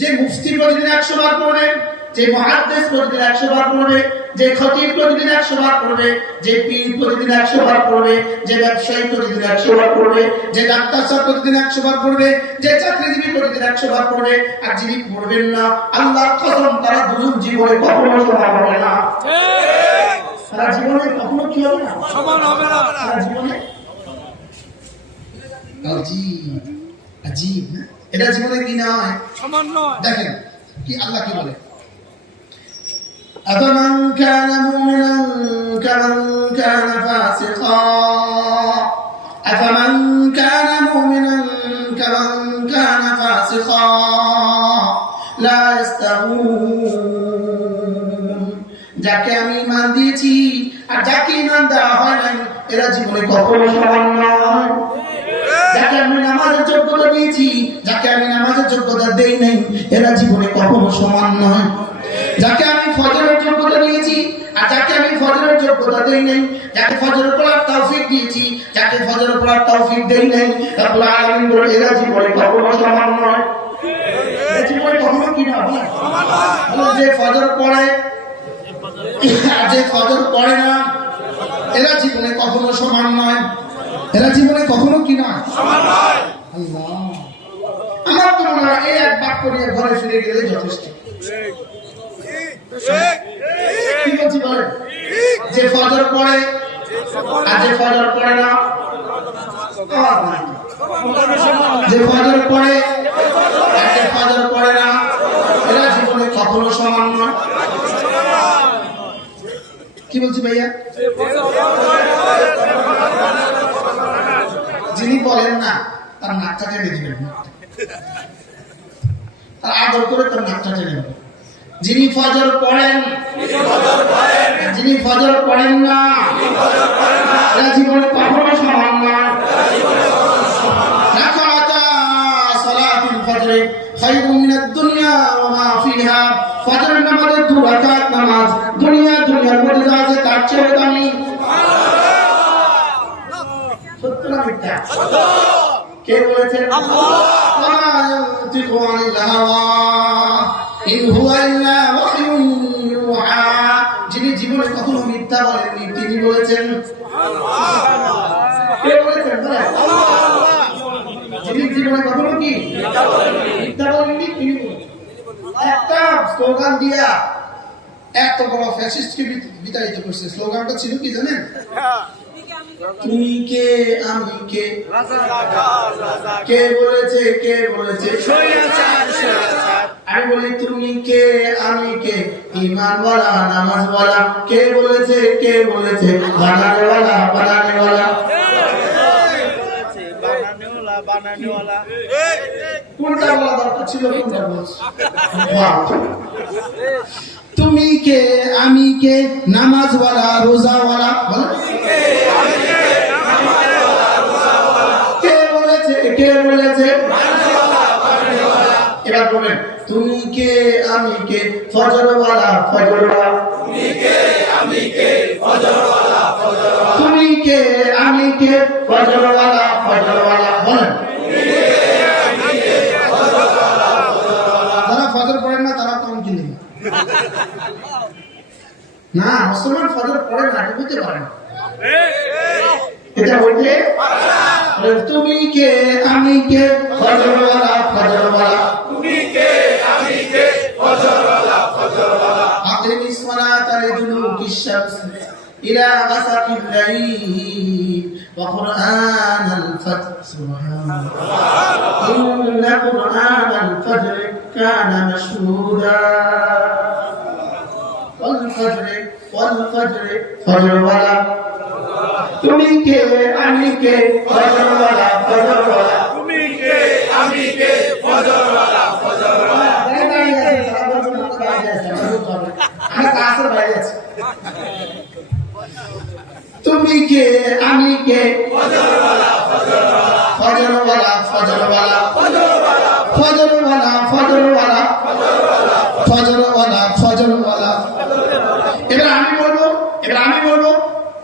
যে মুফতি প্রতিদিন 100 বার পড়বে, যে মুহাদ্দিস প্রতিদিন 100 বার পড়বে, যে খতিব প্রতিদিন 100 বার পড়বে, যে পীর প্রতিদিন 100 বার পড়বে, যে ব্যবসায়ী প্রতিদিন 100 বার পড়বে, যে ডাক্তার সাহেব প্রতিদিন 100 বার পড়বে, যে চাকরিজীবী প্রতিদিন 100 বার পড়বে, আর যিনি পড়বেন না আল্লাহর কসম তারা দুজন জীবনে কখনো সমান হবে না। ঠিক সারা জীবনে কখনো কি হবে না? সমান হবে না সারা জীবনে আজীব আজীব না? এটা জীবনে কি না হয়? সমান নয় দেখেন কি আল্লাহ কি বলে, أفمن كان مؤمنا كمن كان فاسقا أفمن كان مؤمنا كمن كان فاسقا لا يستوون। যাকে আমি ঈমান দিয়েছি আর যাকে ঈমান দেওয়া হয় নাই এরা জীবনে কখনো সমান নয়। যাকে আমি নামাজের যোগ্যতা দিয়েছি যাকে আমি নামাজের যোগ্যতা দেই নাই এরা জীবনে কখনো সমান নয়। যাকে আমি ফজরের যোগ্যতা দিয়েছি আর যাকে আমি ফজরের যোগ্যতা দেই নাই, যাকে ফজর পড়ার তৌফিক দিয়েছি যাকে ফজর পড়ার তৌফিক দেই নাই, রব্বুল আলামিন বলে এরা জীবনে কখনো সমান নয়। এরা জীবনে কখনো কি না হয়? যে ফজর পড়ে আর যে ফজর পড়ে না এরা জীবনে কখনো সমান নয়। এরা জীবনে কখনো কি নয়? আল্লাহ, আমার তো মনে হয় এই এক বাক্য নিয়ে ঘরে ফিরে গেলে যথেষ্ট। কি বলছি বলেন? যে ফজর পড়ে আর যে ফজর পড়ে না, যে ফজর পড়ে আর যে ফজর পড়ে না এরা জীবনে কখনো সমান নয়। কি বলছি ভাইয়া? যিনি বলেন না তার নাকটা টেনে দিবেন, তার আদর করে তার নাকটা টেনে দিবেন। যিনি ফজর পড়েন যিনি ফজর পড়েন না এরা জীবনে কখনো সমান নয়। রাকাতা সালাতুল ফজর খায়রুম মিনাদ দুনিয়া ওয়া মা ফিহা। ফজরের নামাজের 2 রাকাত নামাজ দুনিয়ার মধ্যে যা আছে তার চেয়ে দামি। সত্য না মিথ্যা? কে বলেছেন? আল্লাহ। ওয়া ইয়ানতিকু আনিল হাওয়া ইন হুয়া ইল্লা ওয়াহয়ুন ইউহা। যিনি জীবনে কখনো মিথ্যা বলেননি তিনি বলেছেন কে বলেছেন? যিনি জীবনে কখনো কি মিথ্যা বলেননি তিনি বলেছেন। একটা স্লোগান দিয়া এত বড় ফ্যাসিস্টকে বিতাড়িত করছে। স্লোগানটা ছিল কি জানেন? তুমি কে আমি কে, কে বলেছে কে বলেছে, আমি বলি তুমি কে আমি কে, ঈমানওয়ালা নামাজওয়ালা, কে বলেছে বানানেওয়ালা বানানেওয়ালা। কোনটা বলা দরকার ছিল? কোনটা বলছে? তুমি কে আমি কে, নামাজওয়ালা রোজাওয়ালা, কে বলেছে? এবার বলেন তুমি কে আমি কে, ফজরওয়ালা ফজরওয়ালা, তুমি কে আমি কে ফজরওয়ালা ফজরওয়ালা, তুমি কে আমি কে ফজরওয়ালা ফজরওয়ালা। বলেন যারা ফজর পড়েন না তারা কম কিনে না। মুসলমান ফজর পড়ে না, এটা বুঝতে পারেন, এটা বলতে তুমি কে আমি কে ফজরওয়ালা ফজরওয়ালা, তুমি কে আমি কে ফজরওয়ালা ফজরওয়ালা। আকিমিস সালাতা লিদুলুকিশ শামস ইলা গাসাকিল লাইল ওয়া কুরআনাল ফাজর। সুবহানাল্লাহ, ইন্না কুরআনাল ফাজর কানা মাশহুদা। ওয়াল ফাজর ফজরওয়ালা, তুমি কে আমি কে ফজরওয়ালা ফজরওয়ালা, তুমি কে আমি কে ফজরওয়ালা ফজরওয়ালা। তুমি কে আমি কে ফজরওয়ালা ফজরওয়ালা ফজরওয়ালা ফজরওয়ালা ফজরওয়ালা। এবার আমি বলবো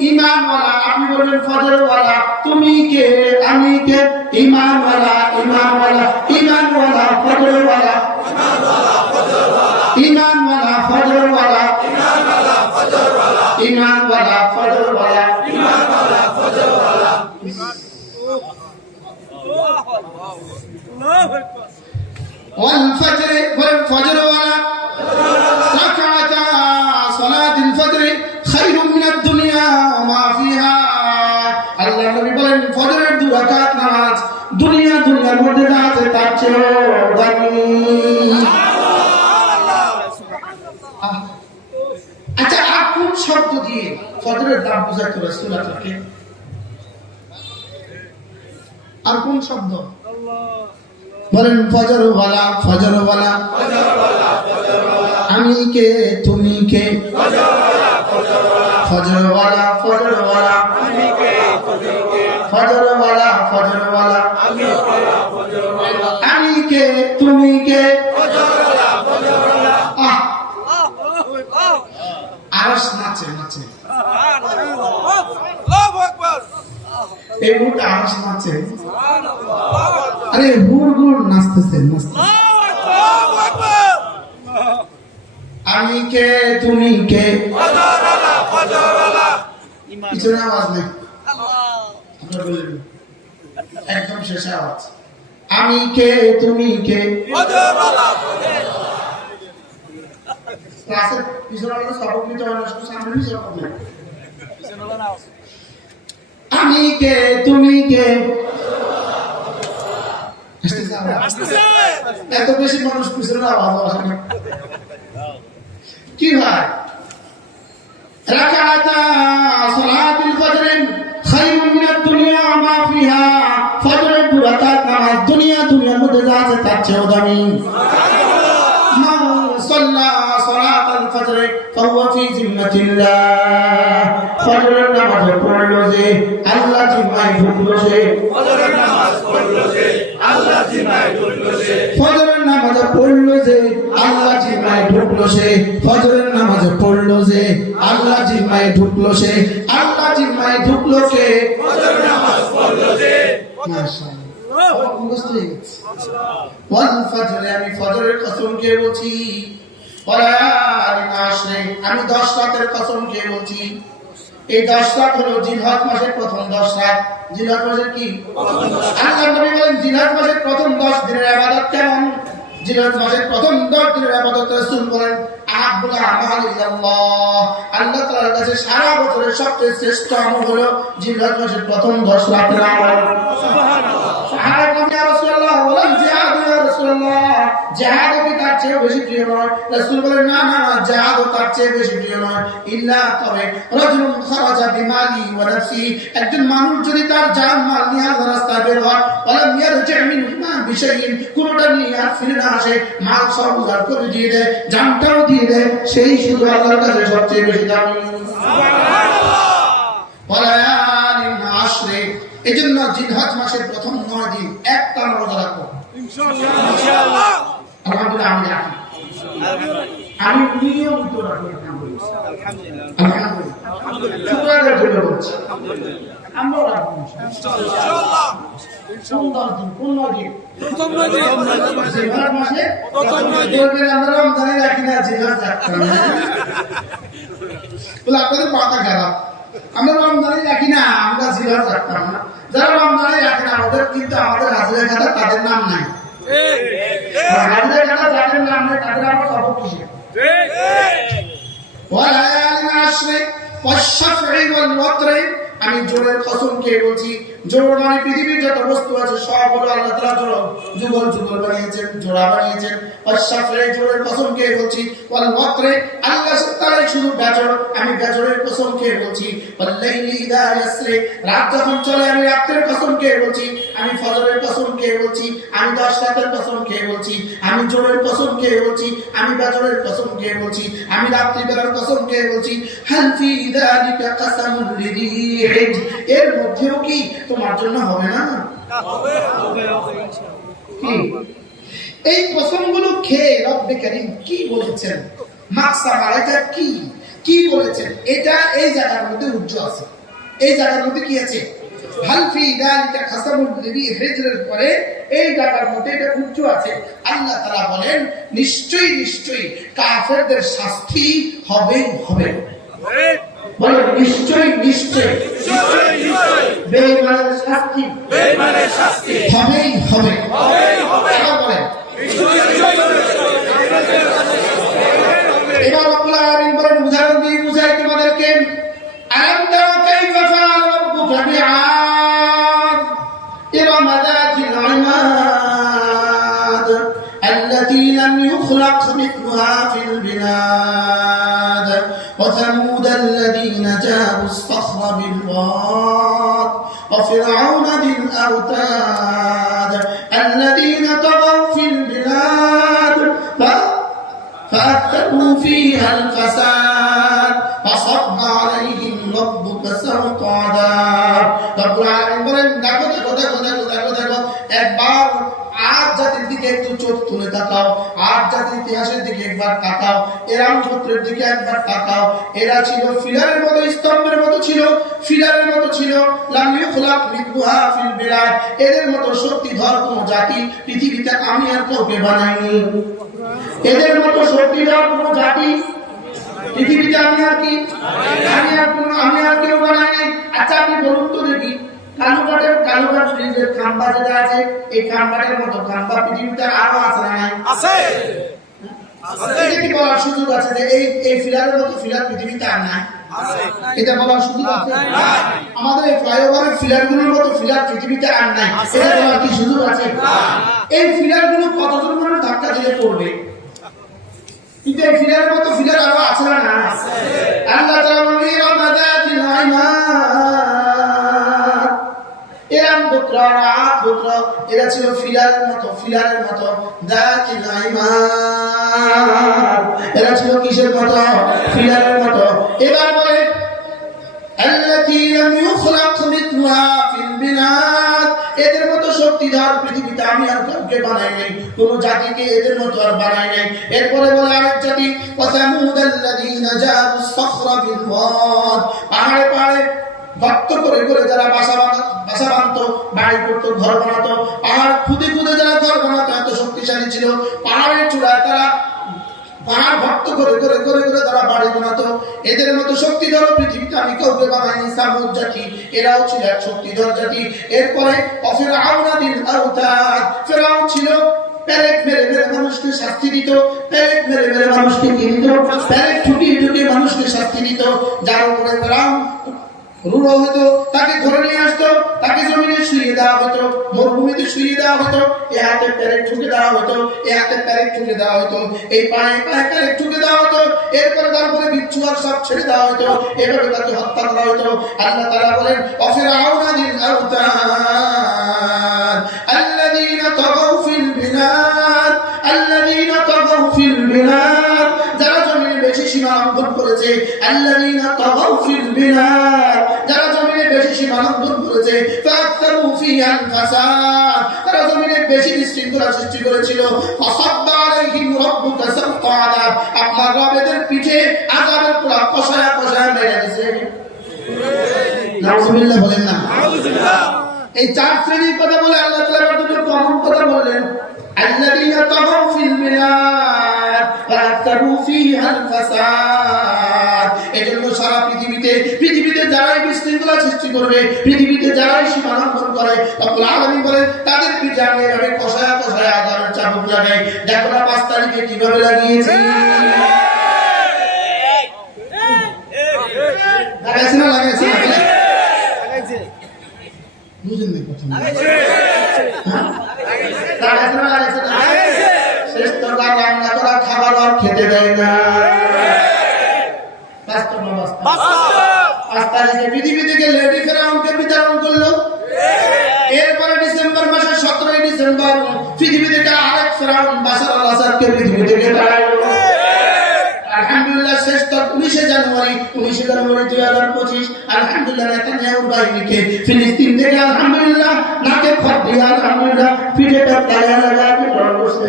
ইমানওয়ালা, আপনি বলবেন ফজরওয়ালা। তুমি কে আমি কে? ইমানওয়ালা ইমানওয়ালা ইমানওয়ালা ফজরওয়ালা ইমানওয়ালা ফজরওয়ালা ইমানওয়ালা ফজরওয়ালা। والفجر والفجر ولا ركعتا صلاة الفجر خير من الدنيا وما فيها। আল্লাহ নবী বলেন ফজরের 2 রাকাত নামাজ দুনিয়ার মধ্যে যা আছে তার চেয়েও দামি। আচ্ছা, আর কোন শব্দ দিয়ে ফজরের দাম বোঝাইতে রাসূল আপনাকে? আর কোন শব্দ বলেন? ফজরওয়ালা ফজরওয়ালা আমি কে তুমি কে? ফজরওয়ালা ফজরওয়ালা ফজরওয়ালা ফজরওয়ালা আমি কে তুমি কে? আরশ নাচে নাচে, এই মুহূর্তে আরশ নাচে। আরে হুড়গুড় নাচতেছে নাচতেছে। আমি কে তুমি কে? কিছু না আওয়াজ নেই, একদম শেষে আওয়াজ। আমি কে তুমি কে? ক্লাসের পিছনে সবক নিতে হয় না, শুধু সামনে নিচে সবক নেই। আমি কে তুমি কে? এত বেশি মানুষ পিছনে আওয়াজ আসে না। কি ভাই? রাকাতা সালাতুল ফজর খায়রুম মিনাদ দুনিয়া ওয়া মা ফিহা। ফজরের 2 রাকাত নামাজ দুনিয়ার মধ্যে যা আছে তার চেয়েও দামি। মান সাল্লা সালাতাল ফজর ফাহুয়া ফি জিম্মাতিল্লাহ। ফজরের নামাজ পড়লো যে আল্লাহ জিম্মায় ঢুকলো সে। ফজরের নামাজ পড়লো যে আল্লাহ জিম্মায় ঢুকলো সে। ফজরের নামাজ পড়লো যে আল্লাহ জিম্মায় ঢুকলো সে। ফজরের নামাজ পড়লো যে আল্লাহ জিম্মায় ঢুকলো সে। আল্লাহ জিম্মায় ঢুকলো কে? ফজরের নামাজ পড়লো যে। মাশাআল্লাহ, মুখস্থ হয়ে গেছে। ওয়াল ফজর, আমি ফজরের কসম কে বলছি। আমি 10 রাতের কসম কে বলছি। এই 10 রাত হলো জিলহজ মাসের প্রথম 10 রাত। জিলহজ মাসের কি? আল্লাহ নবী বলেন জিলহজ মাসের প্রথম 10 দিনের ইবাদত কেমন? জিলহজ মাসের প্রথম 10 দিনের ইবাদত রাসূল বলেন আব্দুল আমাল ইল্লাল্লাহ। আল্লাহ তাআলার কাছে সারা বছরের সবচেয়ে শ্রেষ্ঠ আমল হলো জিলহজ মাসের প্রথম 10 রাতের আমল। সুবহানাল্লাহ। সাহাবা ইয়া রাসূলুল্লাহ বলেন জিহাদ ইয়া রাসূলুল্লাহ, জিহাদ কি তার চেয়ে বেশি প্রিয় নয়? রাসূল বলেন না না, জিহাদ তার চেয়ে বেশি প্রিয় নয়। ইল্লা তবে রাজুলুন খারাজা বিমালি ওয়া নাফসি, একজন মানুষ যদি তার জান মাল নিয়ে আল্লাহর রাস্তায় বের হয়, ওয়ালাম ইয়ারজি মিনহুমা বিশাইইন, কোনটা নিয়ে আর ফিরে না আসে, মাল সব উজাড় করে দিয়ে দেয়, জানটাও দিয়ে দেয়, সেই শুধু আল্লাহর কাছে সবচেয়ে বেশি দামি। সুবহানাল্লাহ। ওয়ালায়ালিন আশরে, এজন্য জিলহজ মাসের প্রথম 9 দিন একটানা রোজা রাখো ইনশাআল্লাহ। ইনশাআল্লাহ। আলহামদুলিল্লাহ। আমি নিয়মিত রাখি। আলহামদুলিল্লাহ। আলহামদুলিল্লাহ। শুকরানের জন্য বলছি। আমরা রাখবো ইনশাআল্লাহ। সুন্দর দিন, কোন দিন? প্রথম দিন। জিলহজ মাসে প্রথম দিন। আমরা রমজানে রাখি না, জিলহজ রাখতাম। বলে আপনাদের পাতা খারাপ, আমরা রমজানে রাখি না, আমরা জিলহজ রাখতাম না। যারা রমজানে রাখে না আমাদের, কিন্তু আমাদের হাজিরা খাতা তাদের নাম নাই। হাজিরা খাতা যাদের নাম নাই তাদের আমরা সবক কিসে? ওয়ালায়ালিন আশরে ওয়াশ-শাফঈ ওয়াল ওয়াতর, আমি জোরের কসম কে বলছি। জোর মানে পৃথিবীর যত বস্তু আছে সব হলো আল্লাহ তাআলা যুগল যুগল বানিয়েছেন, জোড়া বানিয়েছেন। ওয়াশ-শাফঈ, জোরের কসম কে বলছি। ওয়াল ওয়াতর, আল্লাহ তাআলা শুধু বেজর, আমি বেজরের কসম কে বলছি। ওয়াল লাইলি ইযা ইয়াসরি, রাত যখন চলে আমি রাতের কসম কে বলছি। আমি ফজরের কসম কে বলছি। আমি 10 রাতের কসম কে বলছি। আমি জোরের কসম কে বলছি। আমি বেজরের কসম কে বলছি। আমি রাত্রি বেলার কসম কে বলছি। হাল ফি যালিকা কাসামুল লিযি হিজ, এর মধ্যেও কি তোমার জন্য হবে না? হবে হবে ইনশাআল্লাহ। এই কসমগুলো খেয়ে রব্বে কারীম কি বলেছেন, মাকসাম এটা কি কি বলেছেন? এটা এই জায়গার মধ্যে উজ্জ আছে, এই জায়গার মধ্যে কি আছে? হালফি দালিকা খাসামুল লিবি হিজরের পরে এই জায়গার মধ্যে এটা উজ্জ আছে। আল্লাহ তাআলা বলেন নিশ্চয়ই নিশ্চয়ই কাফেরদের শাস্তি হবে হবে। বলেন নিশ্চয়ই নিশ্চয়ই বেঈমানের শাস্তি হবেই হবে। বলেন এবার রব্বুল আলামিন বলেন উদাহরণ দিয়ে বুঝাই তোমাদেরকে। আলাম তারা কাইফা ফাআলা রাব্বুকা বিআদ ইরম যাতিল ইমাদ التي لم يخلق مثلها في البلاد وثمود الذين جابوا الصخر بالواد وفرعون ذي الأوتاد الذين طغوا في البلاد فأكثروا فيها الفساد فصب عليهم ربك سوط عذاب। رب العالمين বলেন দেখো দেখো দেখো দেখো দেখো দেখো একবার আজ জাতির দিকে একটু চোখ তুলে তাকাও, আজ জাতির ইতিহাসের দিকে একবার তাকাও, এরাম গোত্রের দিকে একবার তাকাও। এরা ছিল ফিলারের মতো, স্তম্ভের মতো ছিল, ফিলারের মতো ছিল। লাম ইউখলাক মিথলুহা ফিল বিলাদ, এদের মতো শক্তিধর কোন জাতি পৃথিবীতে আমি আর কাউকে বানাইনি। এদের মতো শক্তিধর কোন জাতি পৃথিবীতে আমি আর কেউ বানাইনি। আচ্ছা আপনি বলুন তো দেখি কালুঘাট ব্রিজের খাম্বা যেটা আছে, এই খাম্বাটের মতো খাম্বা পৃথিবীতে আরো আছে না নাই? আছে। এটা কি বলার সুযোগ আছে যে এই ফিলারের মতো ফিলার পৃথিবীতে আর নাই? আছে। এটা বলার সুযোগ আছে? আমাদের এই ফ্লাইওভারের ফিলারগুলোর মতো ফিলার পৃথিবীতে আর নাই, এটা বলার কি সুযোগ আছে? এই ফিলারগুলো কতজন করে ধাক্কা দিলে পড়বে? কিন্তু এই ফিলারের মতো ফিলার আরো আছে না না? আছে। আল্লাহ তাআলা বলেন ইরম যাতিল ইমাদ, এরাম গোত্র আদ গোত্র এরা ছিল ফিলারের মতো যাতিল ইমাদ, এরা ছিল কিসের মতো? ফিলারের মতো। এবার বলে আল্লাতী লাম ইউখলাক মিথলুহা ফিল বিলাদ, এদের মতো শক্তিধর পৃথিবীতে আমি আর কাউকে বানাই নাই, কোন জাতিকে এদের মতো আর বানাই নাই। এরপরে বলে আরেক জাতি ওয়াসামুদ আল্লাযীনা জাবুস সাখরা বিল ওয়াদ, পাহাড়ে পাহাড়ে গর্ত করে করে যারা বাসা বাঁধতো, বাড়ি করতো, ঘর বানাতো, পাহাড় খুদে খুদে যারা ঘর বানাতো, এত শক্তিশালী ছিল। পাহাড়ের চূড়ায় তারা পাহাড় ভক্ত করে করে করে করে তারা বাড়ি বানাতো। এদের মতো শক্তিধর পৃথিবীতে আমি কাউকে বানাইনি। সামুদ জাতি এরাও ছিল এক শক্তিধর জাতি। এরপরে ফিরআউন যিল আওতাদ, ফিরআউন ছিল পেরেক মেরে মেরে মানুষকে শাস্তি দিত, পেরেক মেরে মেরে মানুষকে কি দিত? পেরেক ঠুকিয়ে ঠুকিয়ে মানুষকে শাস্তি দিত। যার উপরে ফিরআউন রূঢ় হতো, তাকে ধরে নিয়ে আসতো, তাকে জমিনে শুইয়ে দেওয়া হতো, মরুভূমিতে শুইয়ে দেওয়া হতো, এ হাতে পেরেক ঠুকে দেওয়া হতো, এ হাতে পেরেক ঠুকে দেওয়া হতো, এই পায়ে পায়ে পেরেক ঠুকে দেওয়া হতো। এরপরে তারপরে বিচ্ছু আর সব ছেড়ে দেওয়া হতো, এভাবে তাকে হত্যা করা হতো। আল্লাহ তাআলা বলেন ওয়াফিরআউন যিল আওতাদ আল্লাযীনা তাগাউ ফিল বিলাদ, আল্লাযীনা তাগাউ ফিল বিলাদ, যারা জমিনে বেশি সীমা লঙ্ঘন করেছে। আল্লাযীনা তাগাউ ফিল বিলাদ, যারা জমিনে বেশি সীমা লঙ্ঘন করেছে। ফাআকতারু ফিহাল ফাসাদ, তারা জমিনে বেশি বিশৃঙ্খলা সৃষ্টি করেছিল। ফাসাব্বা আলাইহিম রাব্বুকা সাওতা আযাব, আপনার রব এদের পিঠে আযাবের পুরা কষায়া কষায়া মেরে দিয়েছে। নাউযুবিল্লাহ বলেন না? নাউযুবিল্লাহ। এই চার শ্রেণীর কথা বলে আল্লাহ তাআলা দুটো কমন কথা বললেন। আল্লাযীনা তাগাউ ফিল বিলাদ ফাআকতারু ফিহাল ফাসাদ, এজন্য সারা পৃথিবীতে যারাই বিশৃঙ্খলা সৃষ্টি করবে, পৃথিবীতে যারাই সীমা লঙ্ঘন করে, রব্বুল আলামিন বলেন তাদের পিঠে আমি এভাবে কষায়া কষায়া আযাবের চাবুক লাগাই। দেখো না ৫ তারিখে কিভাবে লাগিয়েছি। লাগাইছে না? লাগাইছে না? বুঝেন না কথা? লাগাইছে না? লাগাইছে না? শেষ তরকারি রান্না করা খাবার আর খেতে দেয় না। বাস্তব না বাস্তব? ৫ তারিখে পৃথিবী থেকে লেডি ফেরাউনকে বিতরণ করলো। এরপরে ডিসেম্বর মাসের ১৭ ডিসেম্বর পৃথিবী থেকে আরেক ফেরাউন বাশার আল আসাদকে পৃথিবী থেকে তাড়াইলো। আলহামদুলিল্লাহ শেষ তক জানুয়ারি 2025 আলহামদুলিল্লাহ নেতানিয়াহুর বাহিনীকে ফিলিস্তিন থেকে আলহামদুলিল্লাহ নাকে খত দিয়ে আলহামদুলিল্লাহ পিঠে তালা লাগায় বিতরণ করছে।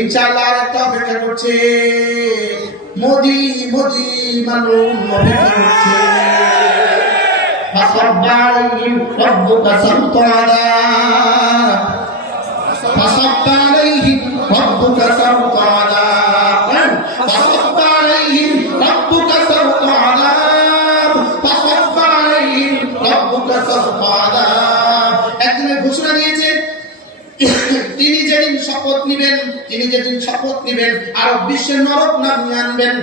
ইনশাআল্লাহ একটা অপেক্ষা করছে, মোদি মালুম অপেক্ষা করছে। فصب عليهم ربك سوط عذاب فصب عليهم ربك سوط عذاب فصب عليهم ربك سوط عذاب فصب عليهم ربك سوط عذاب একদিনের ঘোষণা দিয়েছে তিনি যেদিন শপথ নিবেন আরব বিশ্বের নরক নামিয়ে আনবেন।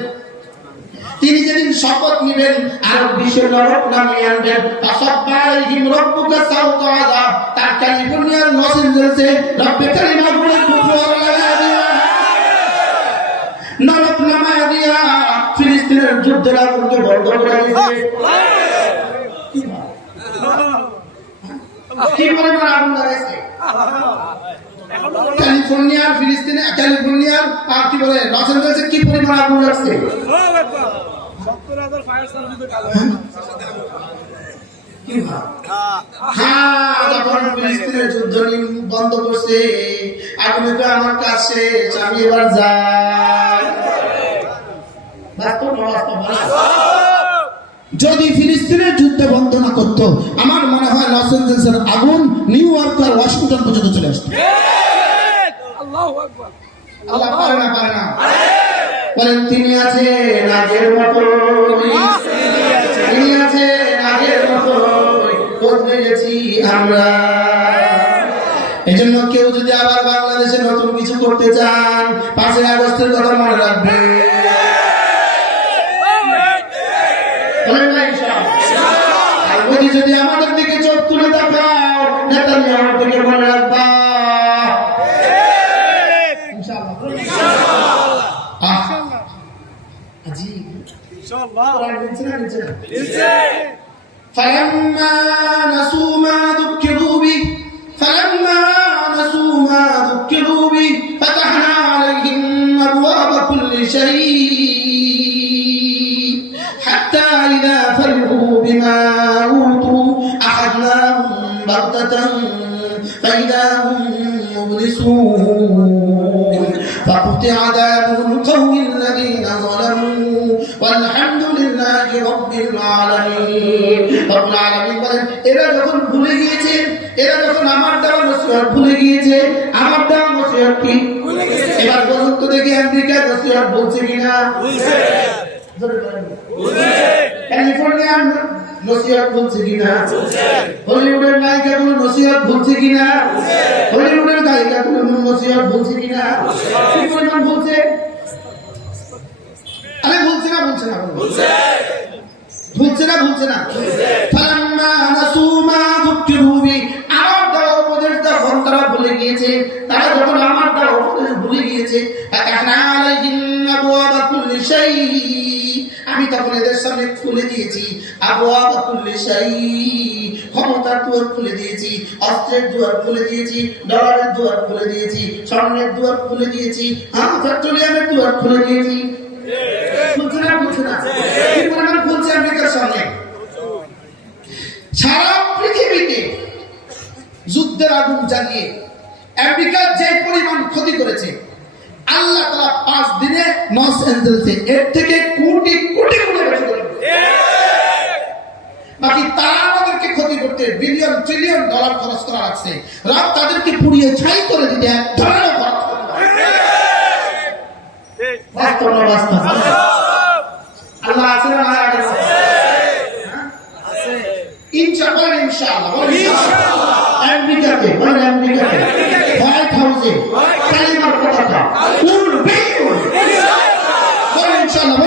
তিনি যেদিন শপথ নিবেন আরব বিশ্বের নরক নামিয়ে আনবেন। ফাসাব্বাহিম রব্বুকা সাউতা আযাব, তার ক্যালিফোর্নিয়ার লস এঞ্জেলসে রব্বে কারিমা বলে নরক নামায়া দিয়া ফিলিস্তিনের যুদ্ধের আগুনকে বন্ধ করে দিয়েছে। কি পরিমাণ আগুন লাগাইছে ক্যালিফোর্নিয়ার ফিলিস্তিনে, ক্যালিফোর্নিয়ার কি বলে লস এঞ্জেলসে কি পরিমাণ আগুন লাগছে। 70,000 ফায়ার সার্ভিসের কাজ যখন ফিলিস্তিনের যুদ্ধ বন্ধ করছে, আগুনে তো আমার কাজ শেষ, আমি এবার যাই। যদি ফিলিস্তিনের যুদ্ধ বন্ধ না করতো, আমার মনে হয় লস এঞ্জেলসের আগুন নিউ ইয়র্ক আর ওয়াশিংটন পর্যন্ত চলে আসতো। আল্লাহু আকবার। আল্লাহ পারে না বলেন, তিনি আছেন আগের মতো, তিনি আছেন আগের মতো, বদলে গেছি আমরা। এজন্য কেউ যদি আবার বাংলাদেশে নতুন কিছু করতে চান, 5ই আগস্টের কথা মনে রাখবেন। আর মোদি যদি আমাদের দিকে চোখ তুলে দেখাও, নেতানিয়াহুর দিকে মনে রাখবা। فلما نسوا ما ذكروا به فتحنا عليهم أبواب كل شيء حتى إذا فرحوا بما أوتوا أخذناهم بغتة فإذا هم مبلسون فقطع دابر القوم الذين ظلموا والحمد لله رب العالمين। رب العالمين বলেন, এরা যখন ভুলে গিয়েছে, এরা যখন আমার দেওয়া নসিহত ভুলে গিয়েছে, আমার দেওয়া নসিহত কি ভুলে গিয়েছে। এবার বলুন তো দেখি, আমেরিকা নসিহত বলছে কিনা? বলছে। ক্যালিফোর্নিয়ার নসিহত বলছে কিনা? হলিউডের নায়িকাগুলো নসিহত বলছে কিনা? হলিউডের গায়িকাগুলো নসিহত বলছে কিনা? কি পরিমাণ বলছে? আরে বলছে না ফালাম্মা নাসু মা যুকিরু বি, আমার দেওয়া উপদেশ যখন তারা ভুলে গিয়েছে, তারা যখন আমার দেওয়া উপদেশ ভুলে গিয়েছে, ফাতাহনা আলাইহিম আবওয়াবা কুল্লি শাই, আমি তখন এদের সামনে খুলে দিয়েছি আবওয়াবা কুল্লি শাই, ক্ষমতার দুয়ার খুলে দিয়েছি, অস্ত্রের দুয়ার খুলে দিয়েছি, ডলারের দুয়ার খুলে দিয়েছি, স্বর্ণের দুয়ার খুলে দিয়েছি, পেট্রোলিয়ামের দুয়ার খুলে দিয়েছি। বলছে না কি পরিমাণ বলছে আমেরিকার সামনে। সারা পৃথিবীতে যুদ্ধের আগুন জ্বালিয়ে আমেরিকা যে পরিমাণ ক্ষতি করেছে, আল্লাহ তাআলা 5 দিনে লস এঞ্জেলসে এর থেকে কোটি কোটি গুণে বেশি করে। বাকি তারা আমাদেরকে ক্ষতি করতে বিলিয়ন ট্রিলিয়ন ডলার খরচ করা লাগছে, রব তাদেরকে পুড়িয়ে ছাই করে দিতে এক ধরনের বাস্তব আল্লাহ আছে না? ইনশাআল্লাহ আমেরিকাতে হোয়াইট হাউসে কালিমার পতাকা উড়বে। ইনশাআল্লাহ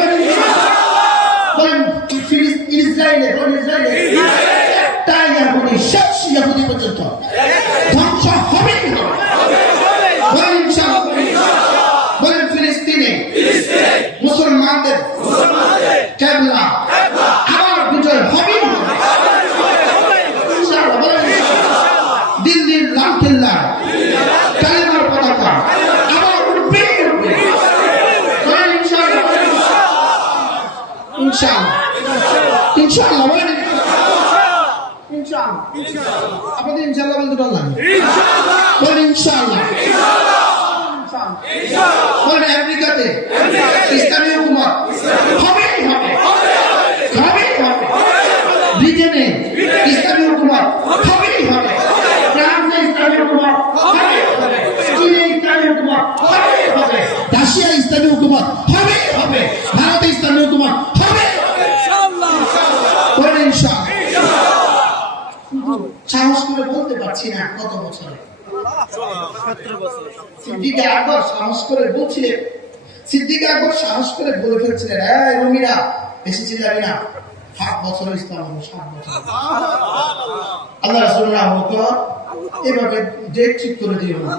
বলেন, ইসরায়েলে একটা ইহুদি শেষ ইহুদি পর্যন্ত ধ্বংস হবে না। বলেন ইনশাআল্লাহ। বলেন ফিলিস্তিনে মুসলমানদের কেবলা আবার বিজয় হবে না। দিল্লির লালকেল্লা কালিমার পতাকা আবার উঠবে। ইনশাআল্লাহ বলেন ইনশাআল্লাহ আপনাদের ইনশাআল্লাহ বলতে ডর লাগে বলেন ইনশাআল্লাহ বলেন আমেরিকাতে ইসলামী হুকুমত হবে ব্রিটেনে ইসলামী হুকুমত হবে ফ্রান্সে ইসলামী হুকুমত হবে চীনে ইসলামী হুকুমত হবে রাশিয়া ইসলামী হুকুমত হবে ভারতে ইসলামী হুকুমত হবে বলেন ইনশাআল্লাহ সাহস করে বলতে পারছি না কত বছরে সিদ্দিক আকবর সাহস করে বলছিলেন সিদ্দিক আকবর সাহস করে বলে ফেলছিলেন এই রমিরা এসেছিলেন না 7 বছর ইসলাম হলো 7 বছর আল্লাহ রাসূলুল্লাহ এভাবে ডেট ঠিক করে দিও না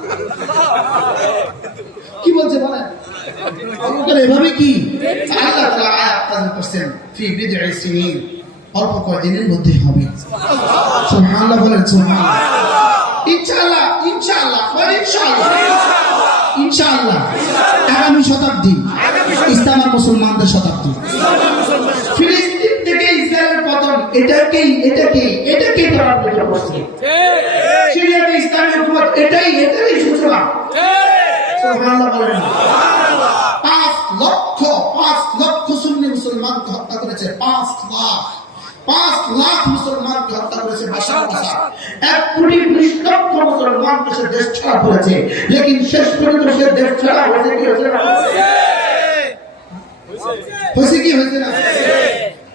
কি বলছে বলেন এভাবে কি আল্লাহ তাআলা আয়াত নাযিল করেছেন ফি বিদ'i সিনিন অল্প কয়েকদিনের মধ্যে হবে সুবহানাল্লাহ বলেন সুবহানাল্লাহ ইনশাআল্লাহ আগামী শতাব্দী ইসলাম আর মুসলমানদের শতাব্দী ফিলিস্তিন থেকে ইসরায়েলের পতন এটাকেই প্রভাবিত করছে সিরিয়াতে ইসলামী হুকুমত এটাই সূচনা সুবহানাল্লাহ বলেন 5 লক্ষ সুন্নি মুসলমানকে হত্যা করেছে 5 লাখ মুসলমানকে হত্যা করেছে বাশার আসাদ 1 কোটি 20 লক্ষ মুসলমানকে সে দেশ ছাড়া করেছে লেকিন শেষ পর্যন্ত সে দেশ ছাড়া হয়েছে না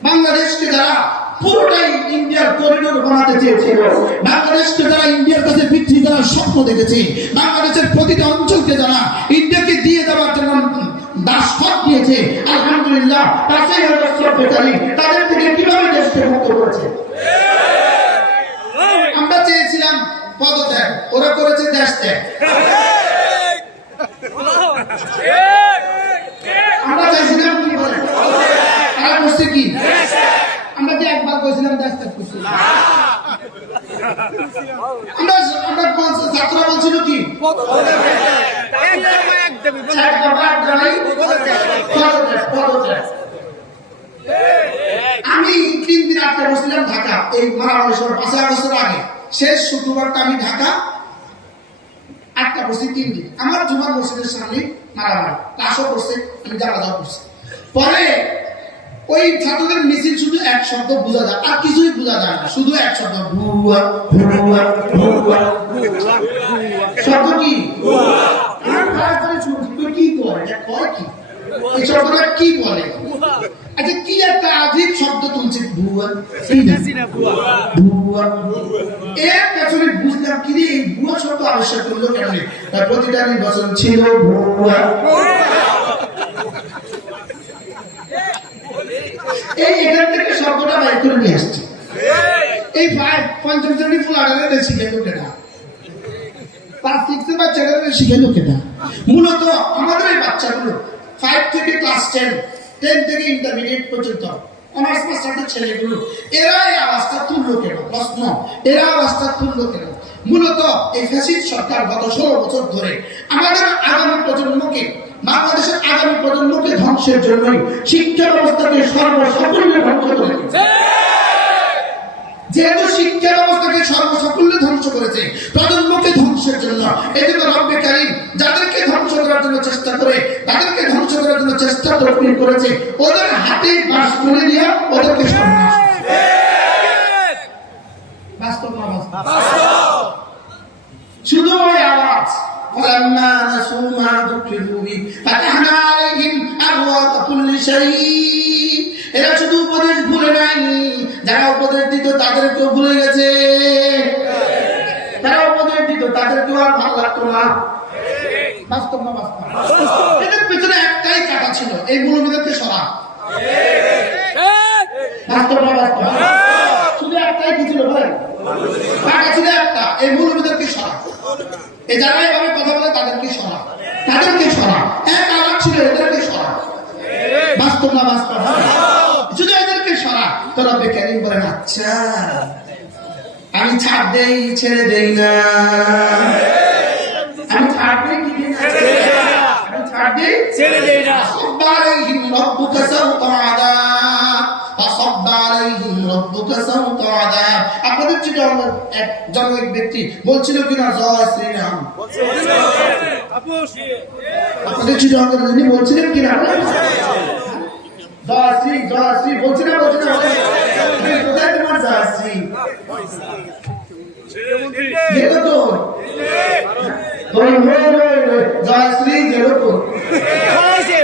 বাংলাদেশকে যারা পুরোটাই ইন্ডিয়ার করিডোর বানাতে চেয়েছিল বাংলাদেশকে যারা ইন্ডিয়ার কাছে বিক্রি করার স্বপ্ন দেখেছে বাংলাদেশের প্রতিটা অঞ্চলকে যারা ইন্ডিয়াকে দিয়ে দেওয়ার জন্য দাসত্ব দিয়েছে আলহামদুলিল্লাহ তাদের থেকে কিভাবে দেশকে মুক্ত করেছে আমরা চেয়েছিলাম পদত্যাগ ওরা করেছে দেশ ত্যাগ আমরা চাইছিলাম কি বলে তারা করছে কি আমরা কি একবার করেছিলাম দেশ ত্যাগ করছি আমরা ছাত্ররা বলছিল কি আমি 3 দিন আগে বসছিলাম ঢাকা এই মারামারি 5 আগস্টের আগে শেষ শুক্রবারটা আমি ঢাকা 8টা বসি 3 দিন আমার জুমার মসজিদের সামনে মারামারি ক্লাসও করছে আমি জানাজাও করছি পরে ওই ছাত্রদের মিছিল শুধু এক শব্দ বোঝা যায় আর কিছুই বোঝা যায় না শুধু এক শব্দ ভুয়া শব্দ কি কি করে কি এই শব্দটা কি বলে আচ্ছা কি একটা আজীব শব্দ তুলছে ভুয়া এর পেছনে বুঝলাম কি রে এই ভুয়া শব্দ আবিষ্কার করলো কেন তার প্রতিটা নির্বাচন ছিল ভুয়া এই এখান থেকে শব্দটা বাইর করে নিয়ে আসছে এই 5ম শ্রেণী ফুলারে শিখে লোকেরা 5-6 বাচ্চাদের শিখে লোকেরা মূলত আমাদের এই বাচ্চাগুলো 5 থেকে ক্লাস 10 থেকে ইন্টারমিডিয়েট পর্যন্ত অনার্স মাস্টারদের ছেলেগুলো এরা এই আওয়াজটা তুললো কেন প্রশ্ন এরা আওয়াজটা তুললো কেন মূলত এই ফ্যাসিস্ট সরকার গত 16 বছর ধরে আমাদের আগামী প্রজন্মকে বাংলাদেশের আগামী প্রজন্মকে ধ্বংসের জন্যই শিক্ষা ব্যবস্থাকে সর্বসাকুল্যে ধ্বংস করেছে যেহেতু শিক্ষা ব্যবস্থাকে সর্বসাকুল্যে ধ্বংস করেছে প্রজন্মকে ধ্বংসের জন্য এজন্য রব্বে কারীম যাদেরকে ধ্বংস করার জন্য চেষ্টা করে তাদেরকে ধ্বংস করার জন্য চেষ্টা তকবীর করেছে ওদের হাতে বাঁশ তুলে দিয়া ওদেরকে সর্বনাশ বাস্তব না বাস্তব শুধু ওই আওয়াজ فلما نسوا ما ذكروا به فتحنا عليهم أبواب كل شيء এরা শুধু উপদেশ ভুলে নাই যারা উপদেশ দিত তাদেরকেও ভুলে গেছে যারা উপদেশ দিত তাদেরকেও আর ভালো লাগতো না বাস্তব না বাস্তব এদের পিছনে একটাই কাটা ছিল এই মৌলবীদেরকে সরা বাস্তব না বাস্তব শুধু একটাই কি ছিল বলেন কাটা ছিল একটা এই মৌলবীদেরকে সরা এ যারা এভাবে কথা বলে তাদেরকে সরা এক আলাপ ছিল এদেরকে সরা বাস্তব না বাস্তব শুধু এদেরকে সরা তো রব্বে কারীম বলেন আচ্ছা আমি ছাড় দেই ছেড়ে দেই না আমি ছাড় দেই কি আমি ছাড় দেই ছেড়ে দেই না সাব্বা আলাইহিম রাব্বুকা সাওতা আযাব ফাসাব্বা আলাইহিম রব্বুকা সাউতা আযাব। আপনাদের চিটাগাঙ্গের এক জনৈক ব্যক্তি বলছিল কিনা জয় শ্রীরাম, আপনাদের চিটাগাঙ্গের যিনি বলছিলেন কিনা জয় শ্রী বলছি না কোথায় তোমার জয় শ্রী গেল তো জয় শ্রী গেল তো পলাইছে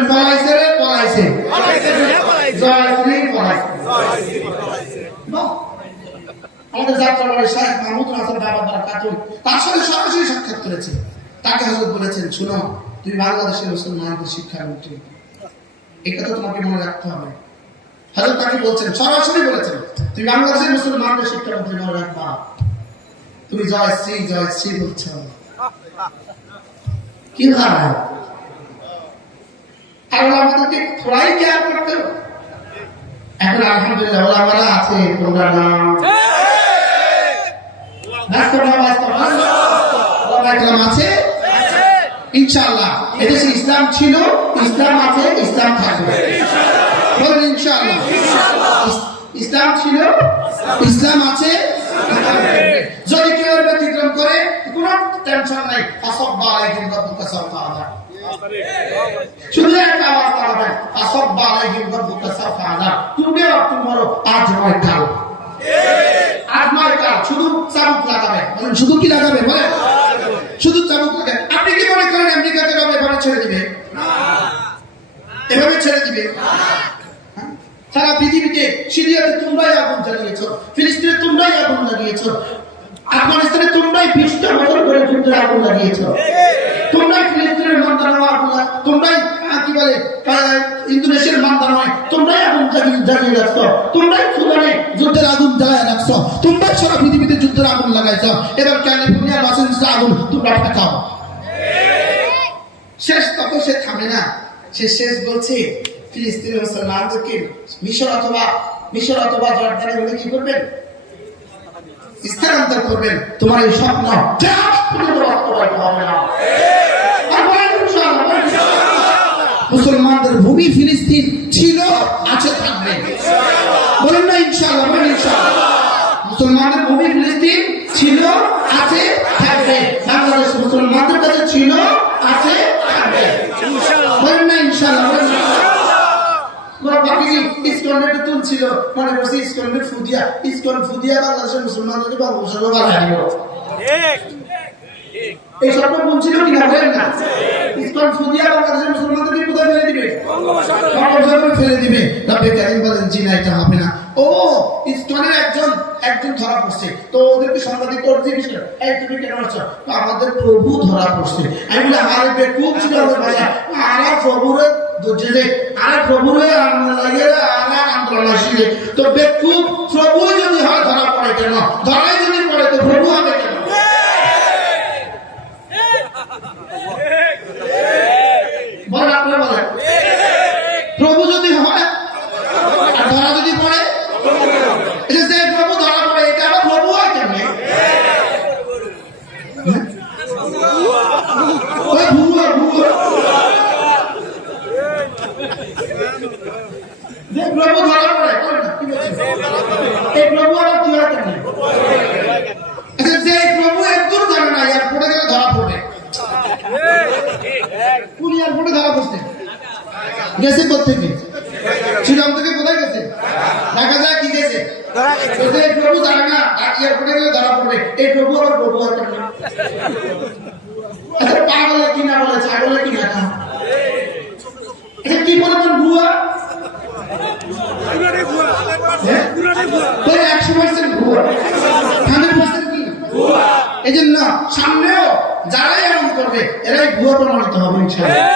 জয় শ্রী পলাইছে। আমাদের যাত্রাবাড়ির শাহেখ মাহমুদুল হাসান দাওয়াত বারাকাতুহু তার সাথে সরাসরি সাক্ষাৎ করেছে। তাকে হযরত বলেছেন, শুনো তুমি বাংলাদেশের মুসলমানদের শিক্ষামন্ত্রী, এই কথা তোমাকে মনে রাখতে হবে। হযরত তাকে বলছেন, সরাসরি বলেছেন, তুমি বাংলাদেশের মুসলমানদের শিক্ষামন্ত্রী মনে রাখবা। তুমি জয় শ্রী বলছো কি ভাই? আর আমাদেরকে থোড়াই কেয়ার করতে হবে। এখন আলহামদুলিল্লাহ ওলামারা আছে, তোমরা নাম আছে ইনশাআল্লাহ। এদেশে ইসলাম ছিল, ইসলাম আছে, ইসলাম থাকবে। বলেন ইনশাআল্লাহ। ইসলাম ছিল, ইসলাম আছে। যদি কেউ ব্যতিক্রম করে কোন টেনশন নাই, আসাব্বা আলাইহিম রাব্বুকা সাওতা আযাব। শুধু একটা আওয়াজ পাবেন, আসাব্বা আলাইহিম রাব্বুকা সাওতা আযাব। তুমিও তোমারও আজ নয় কাল, আজ নয় কাল শুধু চাবুক লাগাবেন। বলেন শুধু কি লাগাবে? বলেন শুধু চাবুক লাগাবে। আপনি কি মনে করেন আমেরিকাকে এভাবে ছেড়ে দিবে? এভাবে ছেড়ে দিবে? সারা পৃথিবীতে সিরিয়াতে তোমরাই আগুন জ্বালিয়েছো, ফিলিস্তিনে তোমরাই আগুন লাগিয়েছো, আফগানিস্তানে তোমরাই 20টা বছর ধরে যুদ্ধের আগুন লাগিয়েছো, তোমরাই ফিলিস্তিনের মান্দানায় আগুন, তোমরাই কি বলে ইন্দোনেশিয়ার মান্দানায় তোমরাই আগুন জ্বালিয়ে রাখছো, তোমরাই সুদানে যুদ্ধের আগুন জ্বালিয়ে রাখছো, তোমরাই সারা পৃথিবীতে যুদ্ধের আগুন লাগাইছো। এবার ক্যালিফোর্নিয়া লস অ্যাঞ্জেলেসে আগুন তোমরা ঠেকাও। শেষ তত সে থামে না, সে শেষ বলছে ফিলিস্তিনের মুসলমানদেরকে মিশর অথবা জর্দানে বলে কি করবেন? স্থানান্তর করবেন। তোমার এই স্বপ্ন বাস্তবায়িত হবে না। মুসলমানদের ভূমি ফিলিস্তিন ছিল, আছে, থাকবে। বলেন না ইনশাআল্লাহ? বলেন ইনশাআল্লাহ। মুসলমানদের ভূমি ফিলিস্তিন ছিল, আছে, থাকবে। বাংলাদেশ মুসলমানদের কাছে ছিল, আছে, থাকবে। বলেন না ইনশাআল্লাহ? বলেন তুলছিল মনে করছে ইসকনের ফুদিয়া বাংলাদেশের মুসলমানদেরকে বঙ্গোপসাগর বাধা দিল। এই স্বপ্ন বলছিল কিনা? বলেন না। ইসকন ফুদিয়া বাংলাদেশের মুসলমানদেরকে কোথায় ফেলে দিবে? বঙ্গোপসাগরে ফেলে দিবে। রব্বে কারীম বলেন জি না, এটা হবে না। ও ইসকনের একজন ধরা পড়ছে, তো ওদেরকে সাংবাদিক করতে গেছিল, এই তুমি কেন আসছো? আমাদের প্রভু ধরা পড়ছে। আমি বলে আরে বেকুব ছিল আমাদের ভাইয়া, আরে প্রভুরে দুজনে, আরে প্রভুরে আনন্দ লাগে, আরে আন্দোলন আসলে তো বেকুব। প্রভু যদি হয় ধরা পড়ে কেন? ধরাই যদি পড়ে তো প্রভু হবে কেন? বলেন আপনারা বলেন। প্রভু যদি হয় আর ধরা যদি পড়ে, যে প্রভু ধরা পড়ে এটা আবার প্রভু হয় কেমনে? যে প্রভু ধরা পড়ে এই প্রভু আবার কি হয় কেমনে? যে প্রভু একদূর জানে না, ইয়ার পড়ে গেলে ধরা পড়বে। কোন এয়ারপোর্টে ধরা পড়ছে? গেছে কোথেকে? শ্রীরাম থেকে কোথায় গেছে? দেখা যায় কি গেছে? প্রভু জানে না, এয়ারপোর্টে গেলে ধরা পড়বে। এই প্রভু আবার প্রভু হয় কেন? পাগলে কিনা বলে, ছাগলে কিনা না, কি বলবেন? ভুয়া 100% ভুয়া, 100% কি ভুয়া। এই জন্য সামনেও যারাই এমন করবে এরাই ভুয়া প্রমাণিত হবে ইনশাআল্লাহ।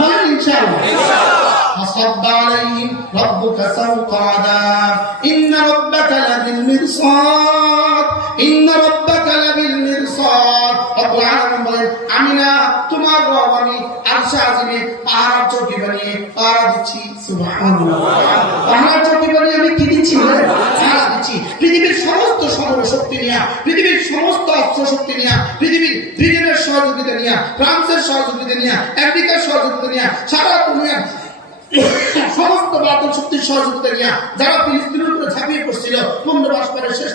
বলেন ইনশাআল্লাহ। আসাব্বা আলাইহিম রাব্বুকা সাওতা আযাব ইন্না রাব্বাকা লাবিল মিরসাদ ইন্না রাব্বাকা লাবিল মিরসাদ। রব্বুল আলামিন বলেন, আমি না তোমার রব, আমি আরশে আজিমে পাহাড় চৌকি বানিয়ে পাহারা দিচ্ছি। সুবহানাল্লাহ। পাহাড় চৌকি বানিয়ে আমি কি দিচ্ছি? পাহারা দিচ্ছি। পৃথিবীর সমস্ত শক্তি নিয়ে, পৃথিবীর সমস্ত অস্ত্র শক্তি নিয়ে, পৃথিবীর ব্রিটেনের সহযোগিতা নিয়ে, ফ্রান্সের সহযোগিতা নিয়ে, আমেরিকার সহযোগিতা নিয়ে, সারা দুনিয়ার সমস্ত বাতিল শক্তির সহযোগিতা নিয়ে যারা ফিলিস্তিনের উপরে ঝাঁপিয়ে পড়ছিল 15 মাস পরে শেষ